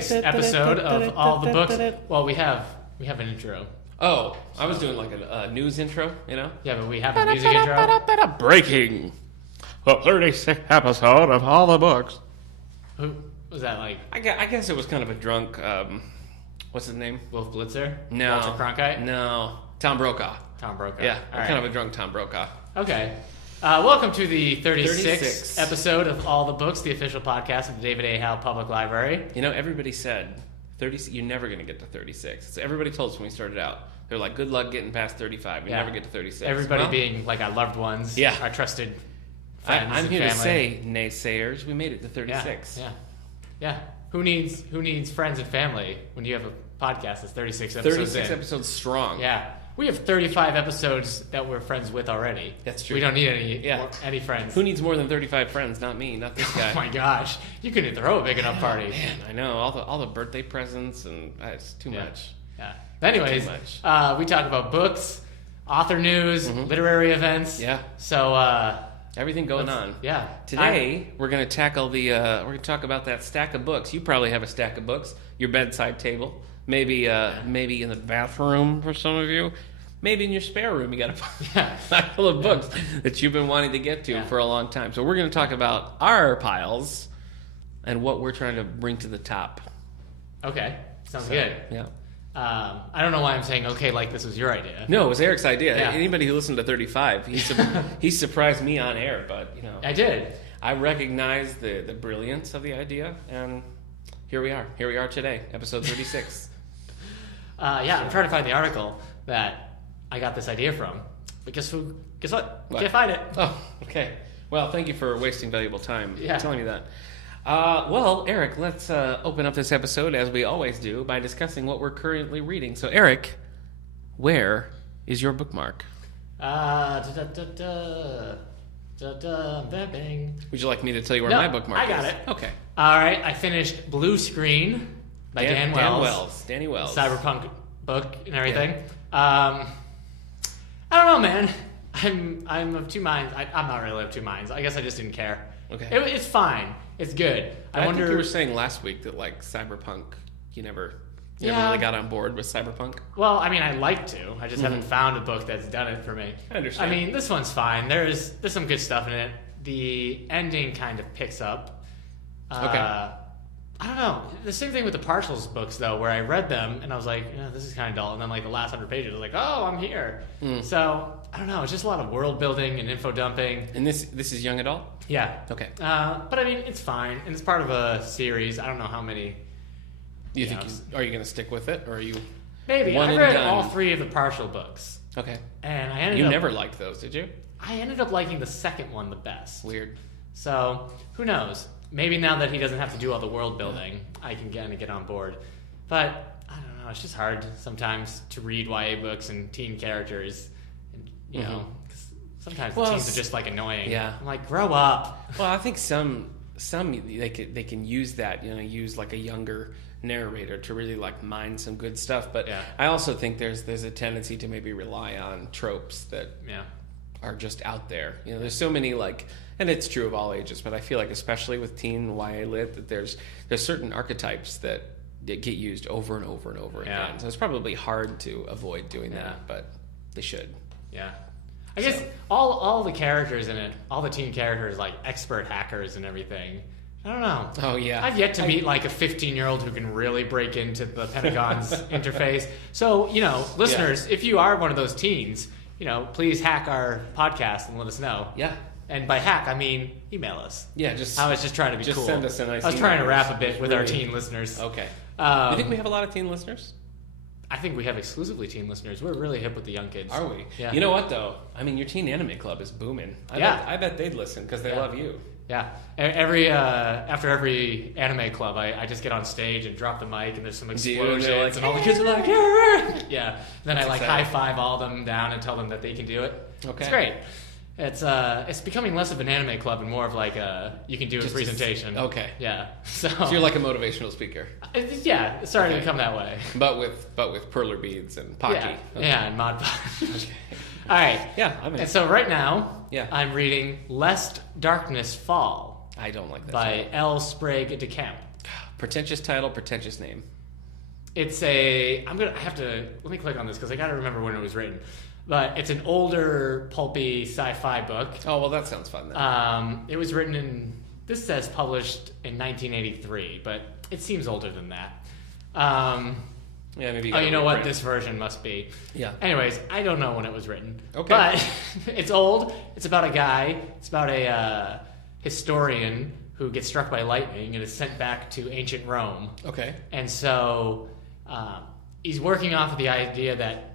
36th episode of All the Books. Well, we have an intro. Oh, I was doing like a news intro, you know? Yeah, but we have a music intro. Breaking. The 36th episode of All the Books. Who was that like? I guess it was kind of a drunk, what's his name? Wolf Blitzer? No. Walter Cronkite? No. Tom Brokaw. Tom Brokaw. Yeah, All right. kind of a drunk Tom Brokaw. Okay. Welcome to the 36th episode of All the Books, the official podcast of the David A. Howe Public Library. You know, everybody said, you're never going to get to 36. So everybody told us when we started out. They're like, good luck getting past 35. You never get to 36. Everybody being like our loved ones, our trusted friends. I'm here family. to say, naysayers, we made it to 36. Yeah. Who needs friends and family when you have a podcast that's 36 episodes 36 episodes strong. Yeah. We have 35 episodes that we're friends with already. That's true. We don't need any friends. Who needs more than 35 friends? Not me, not this guy. Oh my gosh. You couldn't throw a big enough party. Man, I know. All the birthday presents, and it's too much. Yeah. Anyways, we talk about books, author news, literary events. Yeah. So, everything going on. Yeah. Today, we're going to tackle we're going to talk about that stack of books. You probably have a stack of books, your bedside table, maybe in the bathroom for some of you. Maybe in your spare room, you got a pile of books that you've been wanting to get to for a long time. So we're going to talk about our piles and what we're trying to bring to the top. Okay. Sounds good. Yeah. I don't know why I'm saying okay like this was your idea. No, it was Eric's idea. Yeah. Anybody who listened to 35, he surprised me on air, but you know. I did. I recognize the brilliance of the idea, and here we are. Here we are today, episode 36. I'm trying to find the article that I got this idea from. But guess what? Can't find it. Oh, okay. Well, thank you for wasting valuable time telling me that. Well, Eric, let's open up this episode, as we always do, by discussing what we're currently reading. So, Eric, where is your bookmark? Bang. Would you like me to tell you where my bookmark is? I got it. Okay. All right, I finished Blue Screen by Dan Wells. Danny Wells. Cyberpunk book and everything. Yeah. I don't know, man. I'm of two minds. I'm not really of two minds. I guess I just didn't care. Okay. It's fine. It's good. I wonder. Think you were saying last week that like Cyberpunk, you never really got on board with Cyberpunk. Well, I mean, I'd like to. I just haven't found a book that's done it for me. I understand. I mean, this one's fine. There's some good stuff in it. The ending kind of picks up. Okay. I don't know. The same thing with the Partials books, though, where I read them and I was like, this is kind of dull. And then, like, the last 100 pages, I was like, oh, I'm here. So, I don't know. It's just a lot of world building and info dumping. And this is young adult? Yeah. Okay. But, I mean, it's fine. And it's part of a series. I don't know how many. Are you going to stick with it? Or are you... Maybe. I read all three of the Partial books. Okay. And I You never liked those, did you? I ended up liking the second one the best. Weird. So, who knows? Maybe now that he doesn't have to do all the world building, I can kind of get on board. But, I don't know, it's just hard sometimes to read YA books and teen characters. And, you know, 'cause sometimes the teens are just, like, annoying. Yeah. I'm like, grow up. Well, I think some they can use that, use like a younger narrator to really like mine some good stuff. But I also think there's a tendency to maybe rely on tropes that are just out there. There's so many like... And it's true of all ages, but I feel like especially with teen YA lit that there's certain archetypes that get used over and over and over again. So it's probably hard to avoid doing that, but they should. Yeah. I guess all the characters in it, all the teen characters, like expert hackers and everything. I don't know. Oh, yeah. I've yet to meet like a 15-year-old who can really break into the Pentagon's interface. So, listeners, if you are one of those teens, please hack our podcast and let us know. Yeah. And by hack, I mean email us. Yeah, I was just trying to be cool. Send us a nice I was trying to rap a bit with our teen listeners. Okay. You think we have a lot of teen listeners? I think we have exclusively teen listeners. We're really hip with the young kids. Are we? Yeah. You know what, though? I mean, your teen anime club is booming. I bet they'd listen because they love you. Yeah. After every anime club, I just get on stage and drop the mic, and there's some explosions, and all the kids are like, yeah. Then I high-five all of them down and tell them that they can do it. Okay. It's great. It's becoming less of an anime club and more of like you can do a presentation. Okay. Yeah. So you're like a motivational speaker. It's starting to become that way. But with perler beads and Pocky. Yeah. Yeah, and Mod Podge. Okay. All right. Yeah. And so right now, I'm reading Lest Darkness Fall. I don't like that. By L. Sprague de Camp. Pretentious title, pretentious name. It's a. Let me click on this because I got to remember when it was written. But it's an older, pulpy sci-fi book. Oh, well, that sounds fun then. It was written in. This says published in 1983, but it seems older than that. Yeah, maybe. You know what? This version must be. Yeah. Anyways, I don't know when it was written. Okay. But it's old. It's about a guy. It's about a historian who gets struck by lightning and is sent back to ancient Rome. Okay. And so he's working off of the idea that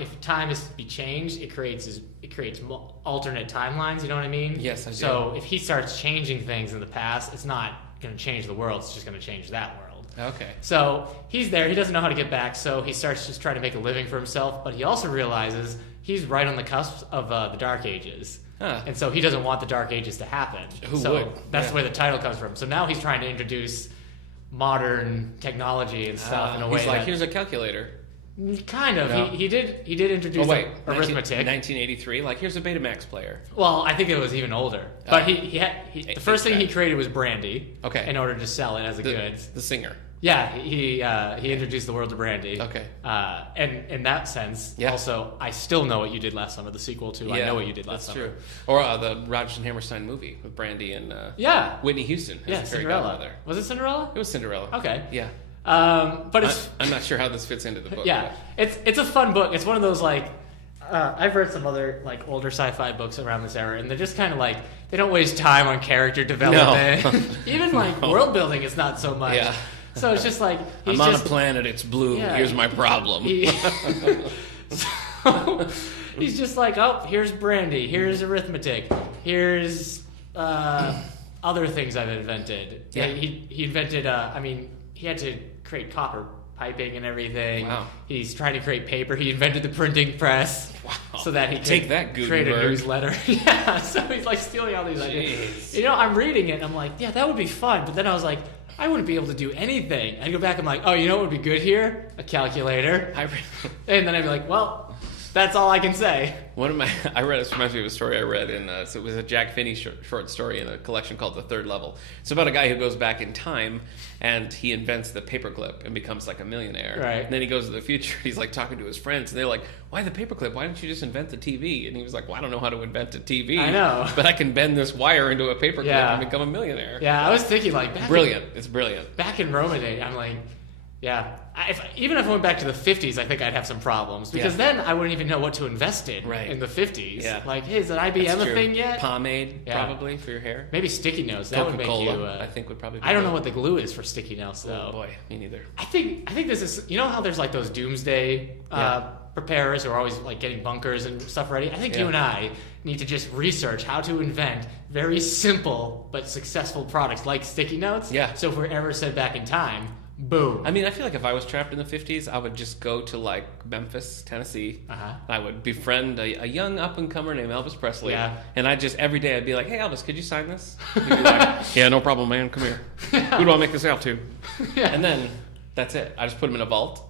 if time is to be changed, it creates alternate timelines. You know what I mean? Yes, I do. So if he starts changing things in the past, it's not going to change the world. It's just going to change that world. Okay. So he's there. He doesn't know how to get back, so he starts just trying to make a living for himself. But he also realizes he's right on the cusp of the Dark Ages. Huh. And so he doesn't want the Dark Ages to happen. Who so would? That's where the title comes from. So now he's trying to introduce modern technology and stuff in a way. He's like, here's a calculator. Kind of. No. He did introduce arithmetic. 1983. Like, here's a Betamax player. Well, I think it was even older. But the first thing he created was brandy. Okay. In order to sell it as a goods. The singer. Yeah, he introduced the world to brandy. Okay. And in that sense, also, I still know what you did last summer. The sequel to I Know What You Did Last Summer. That's true. Or the Rodgers and Hammerstein movie with Brandy and Whitney Houston. As Cinderella. Was it Cinderella? It was Cinderella. Okay. Yeah. But I'm not sure how this fits into the book. Yeah, it's a fun book. It's one of those like I've read some other like older sci-fi books around this era, and they're just kind of like they don't waste time on character development. No. Even like world building is not so much. Yeah. So it's just like I'm on a planet. It's blue. Yeah, here's my problem. So he's just like, oh, here's brandy. Here's arithmetic. Here's other things I've invented. Yeah. He invented. He had to create copper piping and everything. Wow. He's trying to create paper. He invented the printing press. Wow. So that he could create a newsletter. Yeah, so he's like stealing all these ideas. You know, I'm reading it and I'm like, yeah, that would be fun. But then I was like, I wouldn't be able to do anything. I'd go back, I'm like, oh, you know what would be good here? A calculator. And then I'd be like, well, that's all I can say. I read, this reminds me of a story I read so it was a Jack Finney short story in a collection called The Third Level. It's about a guy who goes back in time and he invents the paperclip and becomes like a millionaire. Right. And then he goes to the future. He's like talking to his friends and they're like, why the paperclip? Why didn't you just invent the TV? And he was like, well, I don't know how to invent a TV. I know. But I can bend this wire into a paperclip and become a millionaire. Yeah, I was thinking like... It's brilliant. Back in Roma day, I'm like... Yeah, even if I went back to the 50s, I think I'd have some problems because then I wouldn't even know what to invest in in the 50s. Yeah. Like, hey, is an IBM a thing yet? Pomade, probably, for your hair. Maybe sticky notes. That would make you... I think would probably be I don't know what the glue is for sticky notes, though. Oh, boy. Me neither. I think this is... You know how there's, like, those doomsday preparers who are always, like, getting bunkers and stuff ready? I think you and I need to just research how to invent very simple but successful products like sticky notes. Yeah. So if we're ever sent back in time... Boom. I mean, I feel like if I was trapped in the 50s, I would just go to, like, Memphis, Tennessee. I would befriend a young up-and-comer named Elvis Presley. Yeah. And every day I'd be like, hey, Elvis, could you sign this? He'd be like, yeah, no problem, man. Come here. Who do I make this out to? Yeah. And then that's it. I just put him in a vault.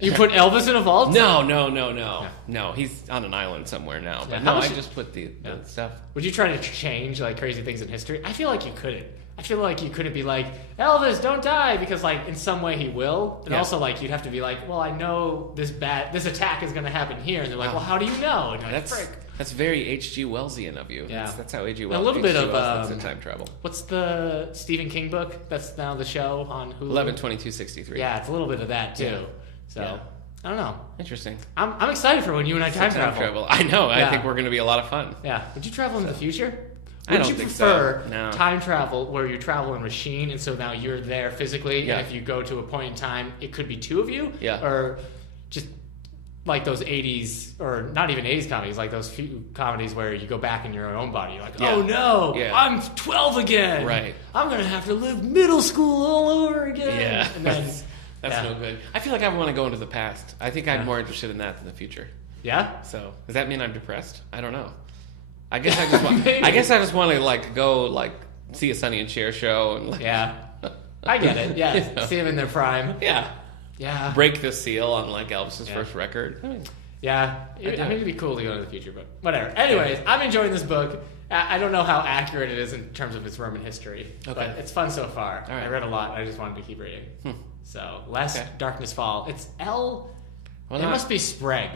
You put Elvis in a vault? No. No, he's on an island somewhere now. But I just put the stuff. Would you try to change, like, crazy things in history? I feel like you couldn't. I feel like you couldn't be like, Elvis, don't die, because like in some way he will. And also like you'd have to be like, well, I know this attack is going to happen here. And they're like, well, how do you know? And you're like, frick. That's very H.G. Wellsian of you. Yeah. That's how H.G. Wells. A little bit of that's time travel. What's the Stephen King book that's now the show on Hulu? 11/22/63. Yeah, it's a little bit of that too. Yeah. So I don't know. Interesting. I'm excited for when you and I time travel. I know. I think we're going to be a lot of fun. Yeah. Would you travel in the future? Would you prefer no. time travel where you travel in a machine and so now you're there physically and if you go to a point in time it could be two of you? Yeah. Or just like those 80s or not even 80s comedies, like those few comedies where you go back in your own body. You're like, oh no, I'm 12 again. Right. I'm going to have to live middle school all over again. Yeah. And then, that's no good. I feel like I want to go into the past. I think I'm more interested in that than the future. Yeah? So does that mean I'm depressed? I don't know. I guess I just want to like go like see a Sonny and Cher show and like I get it. Yeah, see them in their prime. Yeah. Break the seal on like Elvis's first record. I mean, Yeah, I mean, it'd be cool to go to the future, but whatever. Anyways, I'm enjoying this book. I don't know how accurate it is in terms of its Roman history, but it's fun so far. Right. I read a lot. I just wanted to keep reading. So, Lest Darkness Fall. It's L. Well, it must be Sprague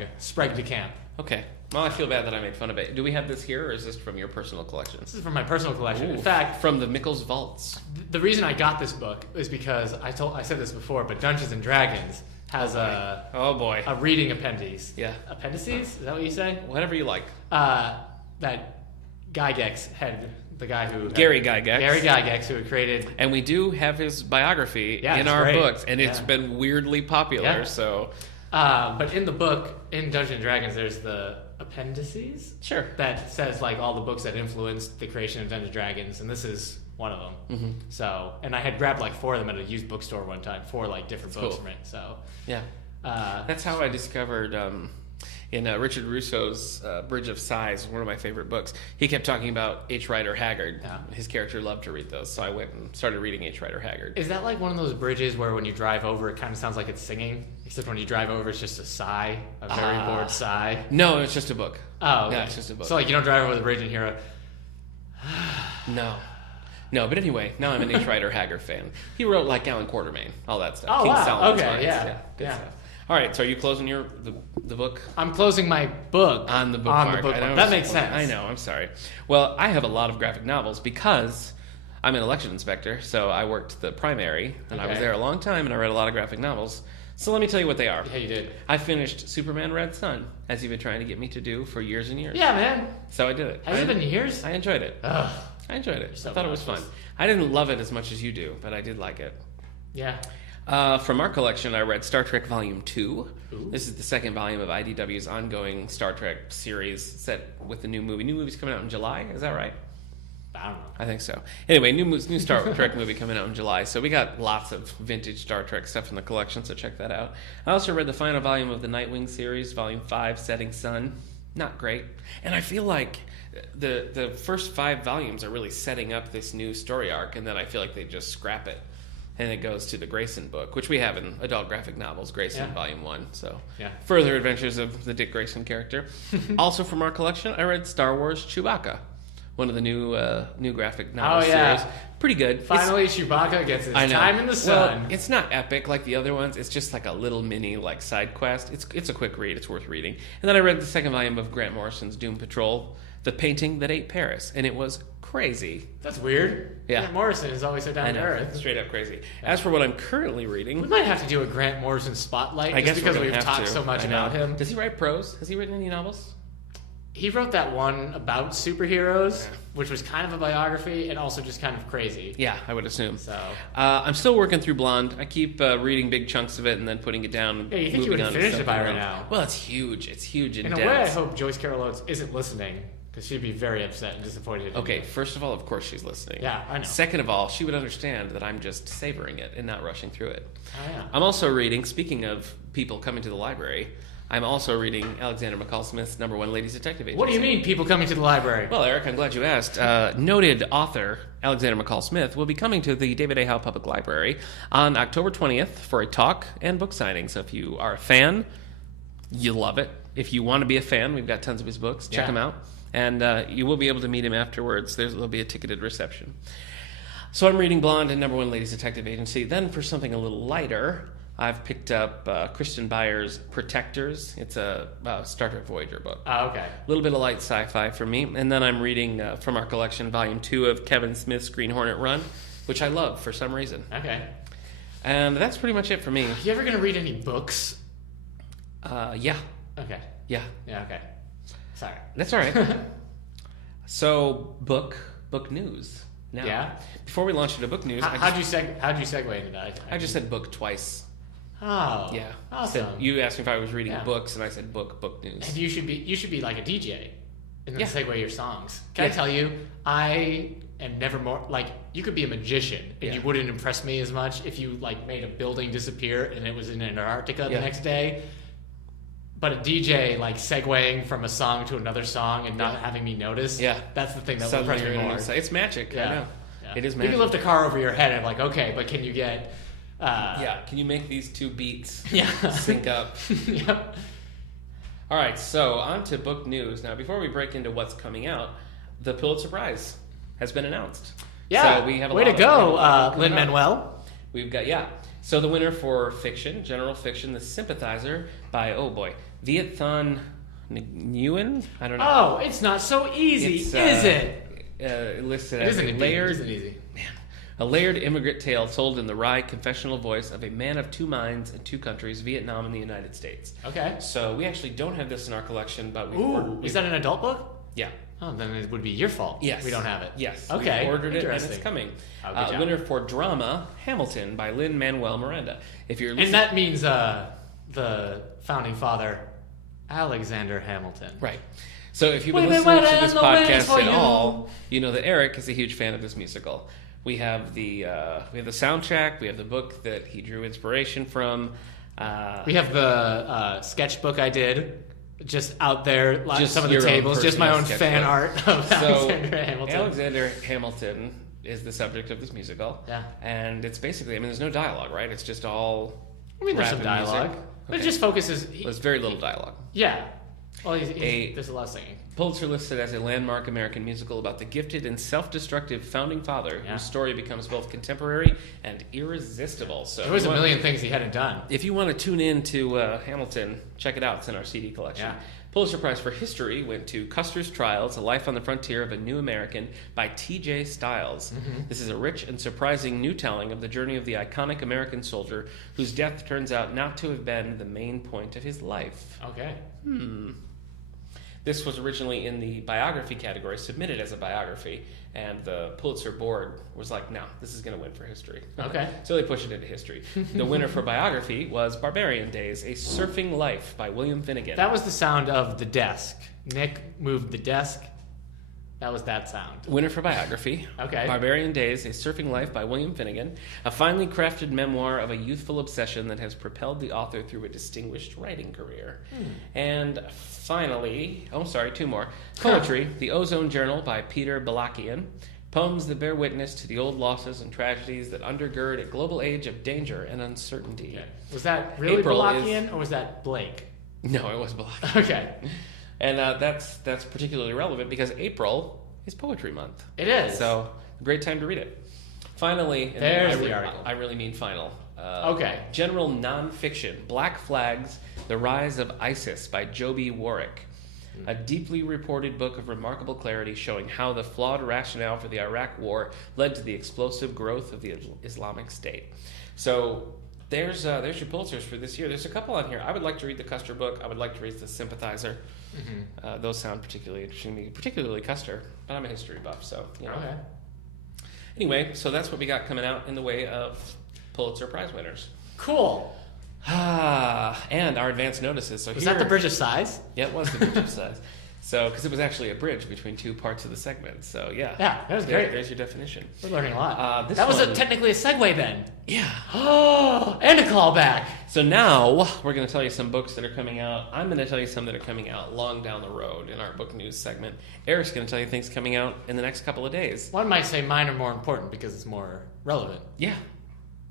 de Camp. Okay. Well, I feel bad that I made fun of it. Do we have this here, or is this from your personal collection? This is from my personal collection. Ooh, in fact, from the Mickles Vaults. The reason I got this book is because I said this before, but Dungeons and Dragons has a reading appendices. Yeah. Appendices? Is that what you say? Whatever you like. That Gygax had the guy who Gary Gygax, who had created, and we do have his biography in our books, and it's been weirdly popular. Yeah. So, but in the book in Dungeons and Dragons, there's the appendices. Sure. That says like all the books that influenced the creation of Dungeons and Dragons, and this is one of them. Mm-hmm. So, and I had grabbed like 4 of them at a used bookstore one time, 4 like different books from it. So, yeah, that's how I discovered. In Richard Russo's Bridge of Sighs, one of my favorite books, he kept talking about H. Rider Haggard. Yeah. His character loved to read those, so I went and started reading H. Rider Haggard. Is that like one of those bridges where when you drive over, it kind of sounds like it's singing? Except when you drive over, it's just a sigh, a very bored sigh? No, it's just a book. Oh, okay. Yeah, it's just a book. So like you don't drive over the bridge and hear a... No, but anyway, now I'm an H. Rider Haggard fan. He wrote like Alan Quartermain, all that stuff. Oh, King wow. Solomon's Okay, Mines. yeah. Stuff. All right, so are you closing the book? I'm closing my book on the bookmark. That makes sense. I know. I'm sorry. Well, I have a lot of graphic novels because I'm an election inspector. So I worked the primary, and I was there a long time, and I read a lot of graphic novels. So let me tell you what they are. Yeah, you did. I finished Superman Red Sun, as you've been trying to get me to do for years and years. Yeah, man. So I did it. Has it been years? I enjoyed it. Ugh. I enjoyed it. So I thought it was fun. I didn't love it as much as you do, but I did like it. Yeah. From our collection, I read Star Trek Volume 2. Ooh. This is the second volume of IDW's ongoing Star Trek series set with the new movie. New movie's coming out in July, is that right? I don't know. I think so. Anyway, new Star Trek movie coming out in July, so we got lots of vintage Star Trek stuff in the collection, so check that out. I also read the final volume of the Nightwing series, Volume 5, Setting Sun. Not great. And I feel like the first 5 volumes are really setting up this new story arc, and then I feel like they just scrap it. And it goes to the Grayson book, which we have in adult graphic novels, Grayson Volume 1. So, further adventures of the Dick Grayson character. Also from our collection, I read Star Wars Chewbacca, one of the new graphic novel series. Pretty good. Finally, Chewbacca gets his time in the sun. Well, it's not epic like the other ones. It's just like a little mini like side quest. It's a quick read. It's worth reading. And then I read the second volume of Grant Morrison's Doom Patrol, The Painting That Ate Paris, and it was crazy. That's weird. Yeah. Grant Morrison is always so down to earth. Straight up crazy. As for what I'm currently reading... We might have to do a Grant Morrison spotlight I guess because we've talked so much about him. Does he write prose? Has he written any novels? He wrote that one about superheroes, which was kind of a biography and also just kind of crazy. Yeah, I would assume. So I'm still working through Blonde. I keep reading big chunks of it and then putting it down. Yeah, you think you would have finished it by right now. Well, it's huge. It's huge and in dense. a way, I hope Joyce Carol Oates isn't listening, because she'd be very upset and disappointed. Okay, first of all, of course she's listening. Yeah, I know. Second of all, she would understand that I'm just savoring it and not rushing through it. Oh, yeah. I'm also reading, speaking of people coming to the library, I'm also reading Alexander McCall Smith's #1 Ladies Detective Agency. What do you mean, people coming to the library? Well, Eric, I'm glad you asked. Noted author Alexander McCall Smith will be coming to the David A. Howe Public Library on October 20th for a talk and book signing. So if you are a fan, you'll love it. If you want to be a fan, we've got tons of his books. Check them out. And you will be able to meet him afterwards. There'll be a ticketed reception. So I'm reading Blonde and #1 Ladies Detective Agency. Then for something a little lighter, I've picked up Christian Byer's Protectors. It's a Star Trek Voyager book. Oh, okay. A little bit of light sci-fi for me. And then I'm reading from our collection Volume 2 of Kevin Smith's Green Hornet Run, which I love for some reason. Okay. And that's pretty much it for me. Are you ever going to read any books? Yeah. Okay. Yeah. Yeah, okay. Sorry. That's all right. So, book news. Now, yeah. Before we launch into book news, how'd you segue into that? I just said book twice. Oh. Yeah. Awesome. You asked me if I was reading books, and I said book news. And you should be like a DJ, and then segue your songs. Can I tell you, I am never more like you could be a magician, and you wouldn't impress me as much if you like made a building disappear and it was in Antarctica the next day. But a DJ, like, segueing from a song to another song and not having me notice, that's the thing that will impress me more. It's magic, I know. Yeah. It is magic. You can lift a car over your head and I'm like, okay, but can you get... can you make these two beats sync up? Yep. All right, so on to book news. Now, before we break into what's coming out, the Pulitzer Prize has been announced. Yeah, so we have way to go, Lin-Manuel. We've got, So the winner for fiction, general fiction, The Sympathizer by, Viet Thanh Nguyen? I don't know. Oh, it's not so easy, is it? Listed as a layered... It isn't easy. Man. A layered immigrant tale told in the wry, confessional voice of a man of two minds in two countries, Vietnam and the United States. Okay. So we actually don't have this in our collection, but is that an adult book? Yeah. Oh, then it would be your fault. Yes. We don't have it. Yes. Okay. We ordered it and it's coming. Winner for drama, Hamilton by Lin-Manuel Miranda. If you're listening, and that means the founding father, Alexander Hamilton. Right. So if you've been listening to this podcast at all, you know that Eric is a huge fan of this musical. We have the soundtrack. We have the book that he drew inspiration from. We have the sketchbook I did. Just out there, just some of the tables, just my own fan art of Alexander Hamilton. Alexander Hamilton is the subject of this musical. Yeah. And it's basically, there's no dialogue, right? It's just all there's some dialogue. But it just focuses... There's very little dialogue. Yeah. Well, there's a lot of singing. Pulitzer listed as a landmark American musical about the gifted and self-destructive founding father whose story becomes both contemporary and irresistible. So there was a million things he hadn't done. If you want to tune in to Hamilton, check it out. It's in our CD collection. Yeah. Pulitzer Prize for History went to Custer's Trials, A Life on the Frontier of a New American by T.J. Stiles. Mm-hmm. This is a rich and surprising new telling of the journey of the iconic American soldier whose death turns out not to have been the main point of his life. Okay. This was originally in the biography category, submitted as a biography, and the Pulitzer board was like, no, this is going to win for history. Okay. So they pushed it into history. The winner for biography was Barbarian Days, A Surfing Life by William Finnegan. That was the sound of the desk. Nick moved the desk. That was that sound. Winner for biography. Okay. Barbarian Days, A Surfing Life by William Finnegan. A finely crafted memoir of a youthful obsession that has propelled the author through a distinguished writing career. And finally, two more. Poetry, The Ozone Journal by Peter Balakian. Poems that bear witness to the old losses and tragedies that undergird a global age of danger and uncertainty. Okay. Was that really Balakian or was that Blake? No, it was Balakian. Okay. And that's particularly relevant because April is Poetry Month. It is. So, great time to read it. Finally, there's the article. I really mean final. Okay. General nonfiction, Black Flags, The Rise of ISIS by Joby Warwick. A deeply reported book of remarkable clarity showing how the flawed rationale for the Iraq War led to the explosive growth of the Islamic State. So, there's your Pulitzers for this year. There's a couple on here. I would like to read the Custer book. I would like to read The Sympathizer. Mm-hmm. Those sound particularly interesting to me, particularly Custer. But I'm a history buff, so you know. Okay. Anyway, so that's what we got coming out in the way of Pulitzer Prize winners. Cool. And our advance notices. So was that the Bridge of Sighs? Yeah, it was the Bridge of Sighs. So, because it was actually a bridge between two parts of the segment. So, yeah. Yeah, that was great. There's your definition. We're learning a lot. That was technically a segue then. Yeah. Oh, and a callback. So now we're going to tell you some books that are coming out. I'm going to tell you some that are coming out long down the road in our book news segment. Eric's going to tell you things coming out in the next couple of days. One might say mine are more important because it's more relevant. Yeah.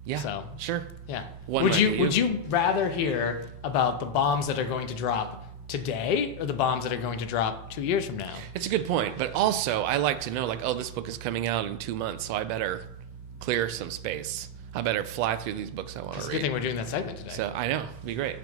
Yeah. So sure. Yeah. Would you rather hear about the bombs that are going to drop today or the bombs that are going to drop 2 years from now? It's a good point, but also I like to know, this book is coming out in 2 months, so I better clear some space. I better fly through these books I want to read. It's a good thing we're doing that segment today. So I know, it'd be great.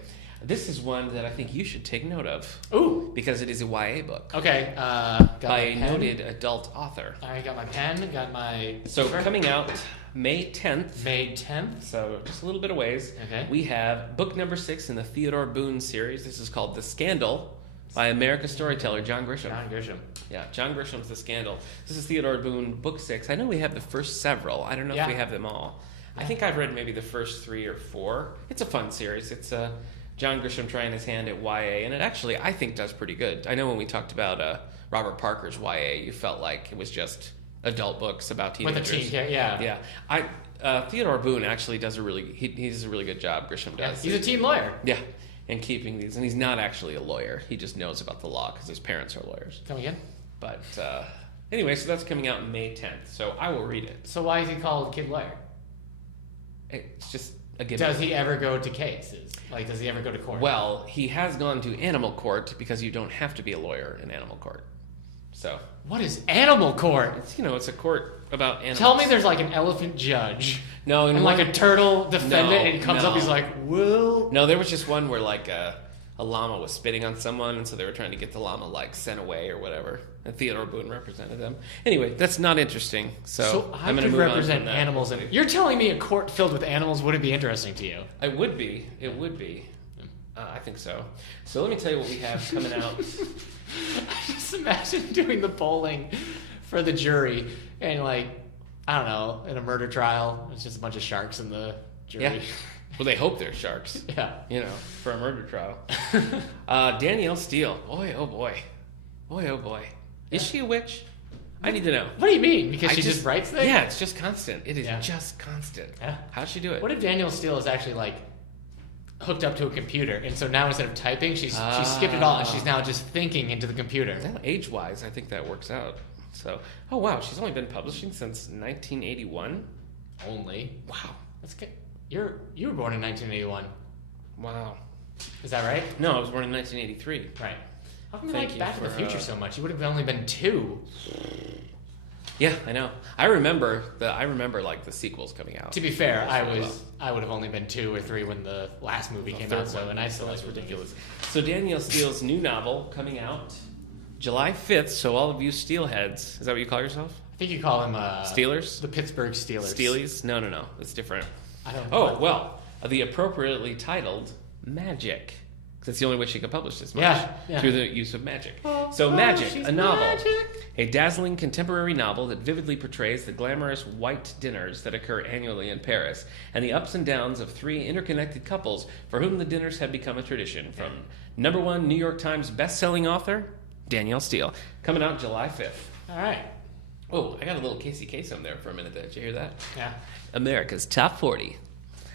This is one that I think you should take note of. Ooh, because it is a YA book. Okay, by a noted adult author. I got my pen, got my... So coming out May 10th. May 10th? So just a little bit of ways. Okay. We have book number 6 in the Theodore Boone series. This is called The Scandal by American storyteller John Grisham. John Grisham. Yeah, John Grisham's The Scandal. This is Theodore Boone, book 6. I know we have the first several. I don't know if we have them all. I think I've read maybe the first 3 or 4. It's a fun series. It's John Grisham trying his hand at YA, and it actually, I think, does pretty good. I know when we talked about Robert Parker's YA, you felt like it was just adult books about teenagers. With a teen, yeah. Theodore Boone actually does he does a really good job. Grisham does. He's a teen lawyer. Yeah, and keeping these, and he's not actually a lawyer. He just knows about the law because his parents are lawyers. Come again? But anyway, so that's coming out May 10th. So I will read it. So why is he called Kid Lawyer? It's just a gimmick. Does he ever go to cases? Like, does he ever go to court? Well, he has gone to animal court because you don't have to be a lawyer in animal court. So, what is animal court? It's a court about animals. Tell me there's like an elephant judge. No, and like a turtle defendant, and he comes up, he's like, "Well." No, there was just one where like a llama was spitting on someone, and so they were trying to get the llama like sent away or whatever. And Theodore Boone represented them. Anyway, that's not interesting. So I'm going to represent animals, and you're telling me a court filled with animals wouldn't be interesting to you? It would be. It would be. I think so. So let me tell you what we have coming out. I just imagine doing the polling for the jury, and like, I don't know, in a murder trial, it's just a bunch of sharks in the jury. Yeah. Well, they hope they're sharks. Yeah. For a murder trial. Danielle Steele. Boy, oh boy. Boy, oh boy. Is she a witch? I need to know. What do you mean? Because she just writes things? Yeah, it's just constant. It is just constant. Yeah. How'd she do it? What if Danielle Steele is actually like hooked up to a computer, and so now instead of typing, she skipped it all, and she's now just thinking into the computer? Well, age-wise, I think that works out. So, oh wow, she's only been publishing since 1981. Only? Wow, that's good. You were born in 1981. Wow, is that right? No, I was born in 1983. Right. How come you like Back to the Future so much? You would have only been 2. Yeah, I know. I remember like the sequels coming out. To be fair, I would have only been 2 or 3 when the last movie came out. So, and I still like ridiculous. So Danielle Steele's new novel coming out July 5th. So all of you Steelheads, is that what you call yourself? I think you call them Steelers. The Pittsburgh Steelers. Steelies? No, it's different. I don't know. Oh well, the appropriately titled Magic. That's the only way she could publish this much. Yeah. Through the use of magic. Magic, a novel. A dazzling contemporary novel that vividly portrays the glamorous white dinners that occur annually in Paris and the ups and downs of 3 interconnected couples for whom the dinners have become a tradition. From #1 New York Times best-selling author, Danielle Steele. Coming out July 5th. All right. Oh, I got a little Casey Kasem there for a minute. Did you hear that? Yeah. America's Top 40.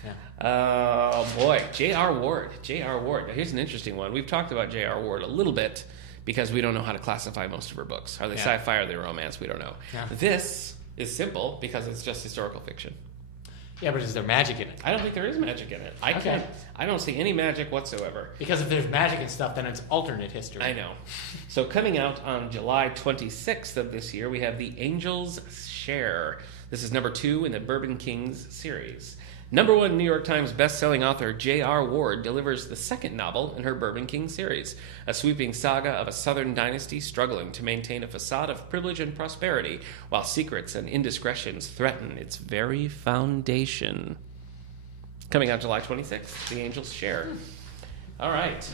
Yeah. Oh boy, J.R. Ward. J.R. Ward. Now here's an interesting one. We've talked about J.R. Ward a little bit because we don't know how to classify most of her books. Are they sci-fi or are they romance? We don't know. Yeah. This is simple because it's just historical fiction. Yeah, but is there magic in it? I don't think there is magic in it. I don't see any magic whatsoever. Because if there's magic and stuff, then it's alternate history. I know. So coming out on July 26th of this year, we have The Angel's Share. This is #2 in the Bourbon Kings series. #1 New York Times best-selling author J.R. Ward delivers the second novel in her Bourbon King series, a sweeping saga of a southern dynasty struggling to maintain a facade of privilege and prosperity while secrets and indiscretions threaten its very foundation. Coming out July 26th, The Angel's Share. All right.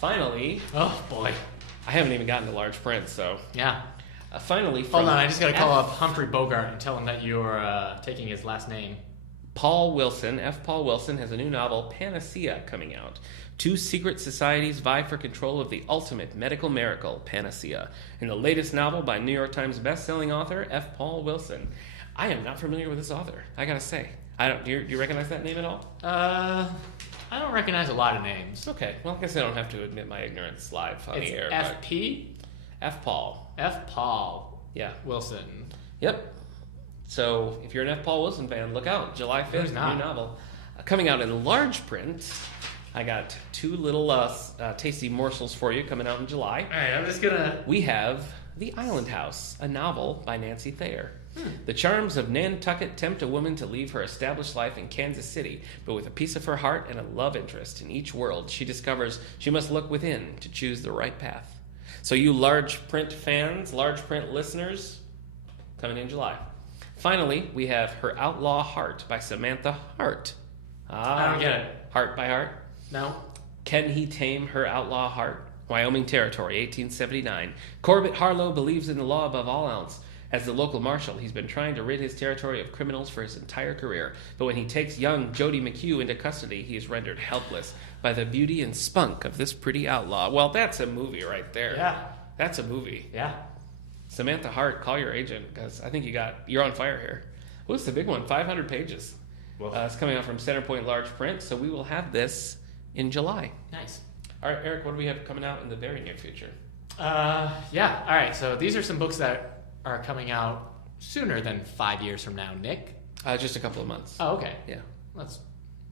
Finally... Oh, boy. I haven't even gotten to large print, so... Yeah. Finally... Hold on, I just got to call up Humphrey Bogart and tell him that you're taking his last name. Paul Wilson, F. Paul Wilson, has a new novel, Panacea, coming out. 2 secret societies vie for control of the ultimate medical miracle, Panacea, in the latest novel by New York Times best-selling author F. Paul Wilson. I am not familiar with this author, I gotta say. Do you recognize that name at all? I don't recognize a lot of names. Okay, well, I guess I don't have to admit my ignorance live on the air. F.P.? F. Paul. F. Paul. Yeah. Wilson. Yep. So, if you're an F. Paul Wilson fan, look out. July 5th, new novel. Coming out in large print, I got 2 little tasty morsels for you coming out in July. All right, I'm just going to... We have The Island House, a novel by Nancy Thayer. The charms of Nantucket tempt a woman to leave her established life in Kansas City, but with a piece of her heart and a love interest in each world, she discovers she must look within to choose the right path. So you large print fans, large print listeners, coming in July. Finally, we have Her Outlaw Heart by Samantha Hart. I don't get it. Heart by Heart? No. Can he tame her outlaw heart? Wyoming Territory, 1879. Corbett Harlow believes in the law above all else. As the local marshal, he's been trying to rid his territory of criminals for his entire career. But when he takes young Jody McHugh into custody, he is rendered helpless by the beauty and spunk of this pretty outlaw. Well, that's a movie right there. Yeah. That's a movie. Yeah. Samantha Hart, call your agent, because I think you're on fire here. What's the big one? 500 pages. It's coming out from Centerpoint Large Print, so we will have this in July. Nice. All right, Eric, what do we have coming out in the very near future? Yeah. All right. So these are some books that are coming out sooner than 5 years from now. Nick? Just a couple of months. Oh, okay. Yeah. That's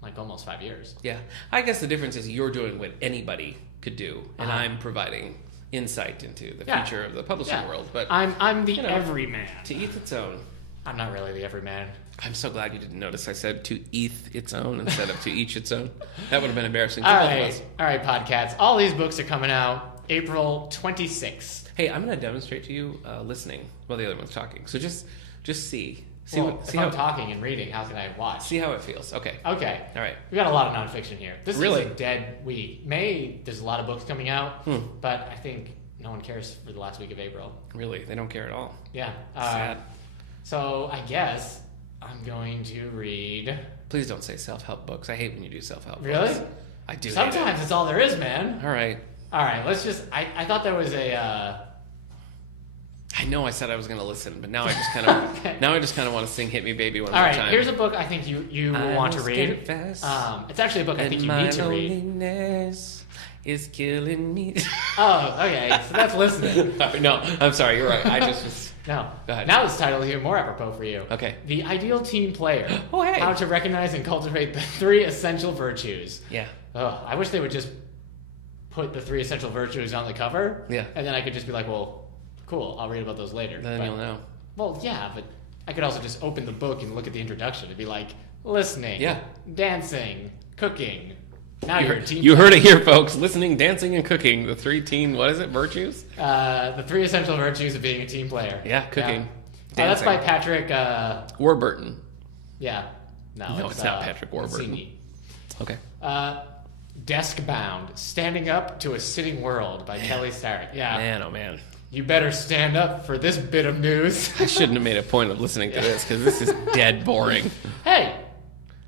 like almost 5 years. Yeah. I guess the difference is you're doing what anybody could do, and I'm providing insight into the future of the publishing world. But I'm the everyman. To each its own. I'm not really the everyman. I'm so glad you didn't notice I said to each its own instead of to each its own. That would have been embarrassing for both of us. All right, Podcats. All these books are coming out April 26th. Hey, I'm going to demonstrate to you listening while the other one's talking. So just see. See I'm talking and reading, how can I watch? See how it feels. Okay. Okay. All right. We got a lot of nonfiction here. This really? is a dead week. May, there's a lot of books coming out, but I think no one cares for the last week of April. Really? They don't care at all? Yeah. Sad. So I guess I'm going to read... Please don't say self-help books. I hate when you do self-help books. Really? I do. Sometimes it's all there is, man. All right. Let's just... I thought there was a... I know I said I was going to listen, but now I just kind of now I just kind of want to sing "Hit Me, Baby" one more time. All right, here's a book I think you want to read. It's actually a book I think you need to read. Loneliness is killing me. Oh, okay. So that's listening. No, I'm sorry. You're right. I just was... No. Go ahead. Now this title is even more apropos for you. Okay. The Ideal Team Player. Oh, hey. How to recognize and cultivate the 3 essential virtues. Yeah. Oh, I wish they would just put the 3 essential virtues on the cover. Yeah. And then I could just be like, well, cool, I'll read about those later. Then you'll know. Well, yeah, but I could also just open the book and look at the introduction and be like, listening, dancing, cooking. Now you're a team player. Heard it here, folks. Listening, dancing, and cooking. The 3 virtues? The 3 essential virtues of being a team player. Yeah, cooking. Yeah. That's by Patrick... Warburton. Yeah. No, it's not Patrick Warburton. Mazzini. Okay. Desk Bound. Standing Up to a Sitting World by Kelly Starrett. Yeah. Man, oh man. You better stand up for this bit of news. I shouldn't have made a point of listening to this because this is dead boring. Hey,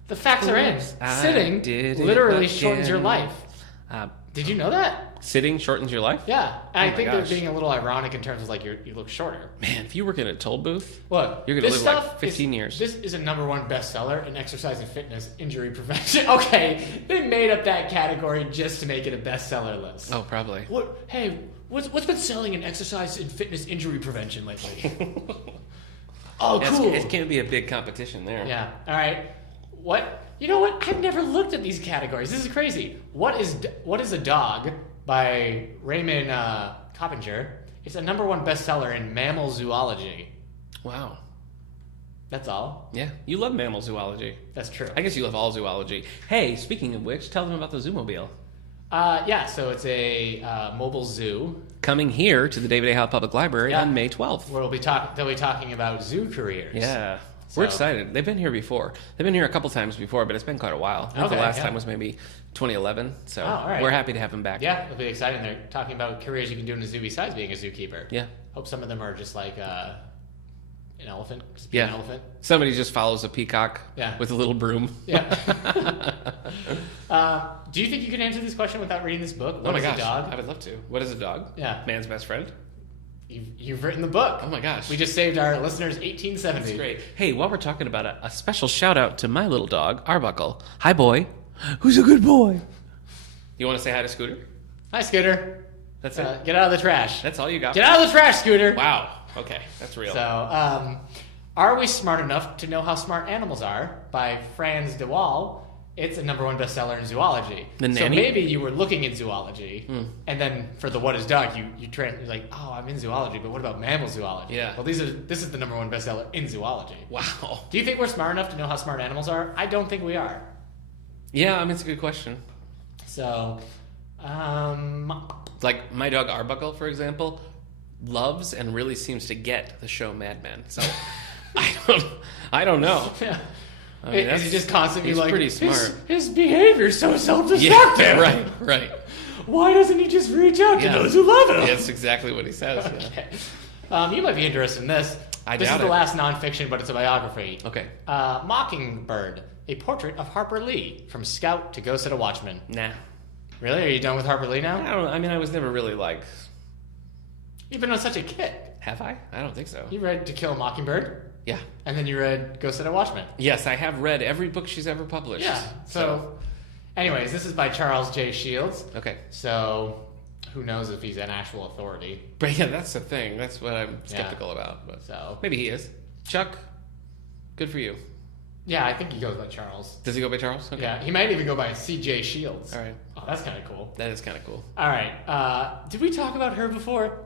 the facts are in. Sitting literally shortens your life. Did you know that? Sitting shortens your life? Yeah. And I think they're being a little ironic in terms of like you look shorter. Man, if you work in a toll booth, look, you're going to live like 15 years. This is a #1 bestseller in exercise and fitness injury prevention. Okay, they made up that category just to make it a bestseller list. Oh, probably. What's been selling in exercise and fitness injury prevention lately? Oh, cool. It can't be a big competition there. Yeah. All right. What? You know what? I've never looked at these categories. This is crazy. What is a Dog by Raymond Coppinger? It's a #1 bestseller in mammal zoology. Wow. That's all. Yeah. You love mammal zoology. That's true. I guess you love all zoology. Hey, speaking of which, tell them about the Zoomobile. So it's a mobile zoo. Coming here to the David A. Howe Public Library on May 12th. Where they'll be talking about zoo careers. Yeah. We're excited. They've been here before. They've been here a couple times before, but it's been quite a while. I think the last time was maybe 2011. So we're happy to have them back. Yeah, it'll be exciting. They're talking about careers you can do in a zoo besides being a zookeeper. Yeah. Hope some of them are just like an elephant. Just be an elephant. Somebody just follows a peacock with a little broom. Yeah. Do you think you can answer this question without reading this book? What is a dog? I would love to. What is a dog? Yeah. Man's best friend? You've written the book. Oh my gosh. We just saved our listeners 1870. That's great. Hey, while we're talking about a special shout out to my little dog, Arbuckle. Hi, boy. Who's a good boy? You want to say hi to Scooter? Hi, Scooter. That's it? Get out of the trash. That's all you got? Get out of the trash, Scooter. Wow. Okay, that's real. So, Are We Smart Enough to Know How Smart Animals Are by Franz de Waal. It's a #1 bestseller in zoology. The nanny? So maybe you were looking in zoology, and then for the What is Dog, you're like, oh, I'm in zoology, but what about mammal zoology? Yeah. Well, this is the #1 bestseller in zoology. Wow. Do you think we're smart enough to know how smart animals are? I don't think we are. Yeah, I mean, it's a good question. So, like my dog Arbuckle, for example, loves and really seems to get the show Mad Men. So I don't know. Yeah. I mean, is he just constantly he's like, pretty smart. His behavior's so self-destructive. Yeah, right. Why doesn't he just reach out to those who love him? That's exactly what he says. Okay. You might be interested in this. This is the last nonfiction, but it's a biography. Okay. Mockingbird, a portrait of Harper Lee, from scout to ghost at a watchman. Nah. Really? Are you done with Harper Lee now? I don't know. I mean, I was never really like... You've been on such a kick. Have I? I don't think so. You read To Kill a Mockingbird? Yeah. And then you read Ghost at a Watchman. Yes, I have read every book she's ever published. Yeah. So anyways, this is by Charles J. Shields. Okay. So who knows if he's an actual authority. But yeah, that's the thing. That's what I'm skeptical about. But so maybe he is. Chuck, good for you. Yeah, I think he goes by Charles. Does he go by Charles? Okay. Yeah, he might even go by C.J. Shields. All right. Oh, that's kind of cool. That is kind of cool. All right. Did we talk about her before?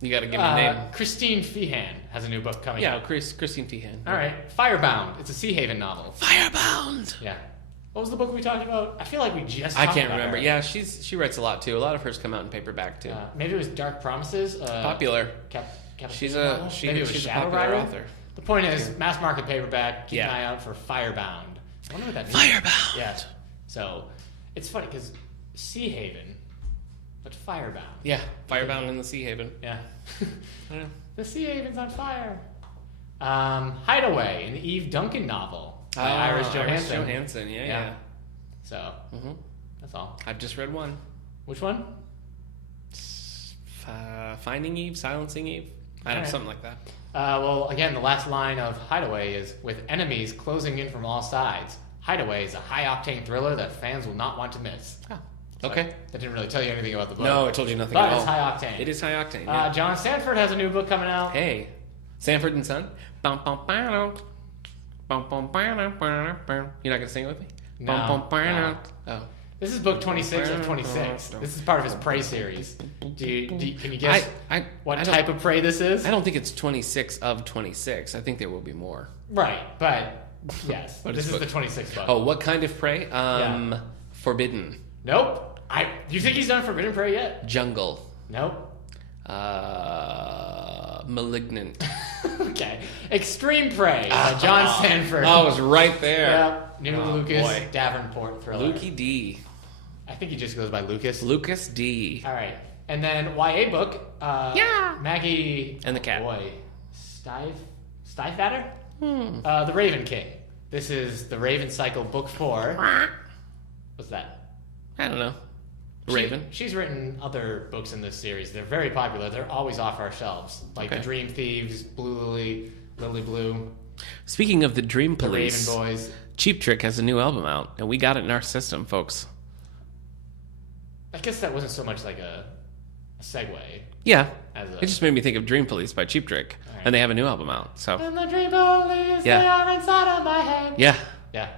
You got to give me a name. Christine Feehan has a new book coming out. Yeah, Christine Feehan. All right. Firebound. It's a Sea Haven novel. Firebound. Yeah. What was the book we talked about? I feel like we just I talked can't about remember. her. Yeah, she writes a lot too. A lot of hers come out in paperback too. Maybe it was Dark Promises. Popular. She's a popular author. The point is, mass market paperback. Keep an eye out for Firebound. I wonder what that means. Firebound. Yeah. So it's funny because Sea Haven, but Firebound. Yeah, Firebound in the Sea Haven. Yeah. I don't know. The Sea Haven's on fire. Hideaway, an Eve Duncan novel by Iris Johansson. Yeah. So that's all. I've just read one. Which one? Finding Eve, Silencing Eve. I don't know, something like that. Well, again, the last line of Hideaway is, with enemies closing in from all sides, Hideaway is a high-octane thriller that fans will not want to miss. Oh, okay. That didn't really tell you anything about the book. No, it told you nothing but at all. It's high-octane. It is high-octane, yeah. John Sanford has a new book coming out. Hey, Sanford and Son. You're not going to sing it with me? No. Oh. This is book 26 of 26. This is part of his Prey series. Can you guess what type of Prey this is? I don't think it's 26 of 26. I think there will be more. Right, but yes. What this is book? the 26th book. Oh, what kind of prey? Forbidden. Nope. Do you think he's done Forbidden Prey yet? Jungle. Nope. Malignant. Okay. Extreme Prey by John Sanford. Oh, I was right there. Yeah. New Lucas Davenport thriller. Lukey D. I think he just goes by Lucas. Lucas D. All right. And then YA book. Maggie. And the cat. Boy. Stiefvater? The Raven King. This is the Raven Cycle book 4. What's that? I don't know. Raven. She's written other books in this series. They're very popular. They're always off our shelves. Like The Dream Thieves, Blue Lily, Lily Blue. Speaking of the Dream Police, The Raven Boys. Cheap Trick has a new album out, and we got it in our system, folks. I guess that wasn't so much like a segue. Yeah. It just made me think of Dream Police by Cheap Trick, and they have a new album out. So. And the Dream Police, they are inside of my head. Yeah. Yeah.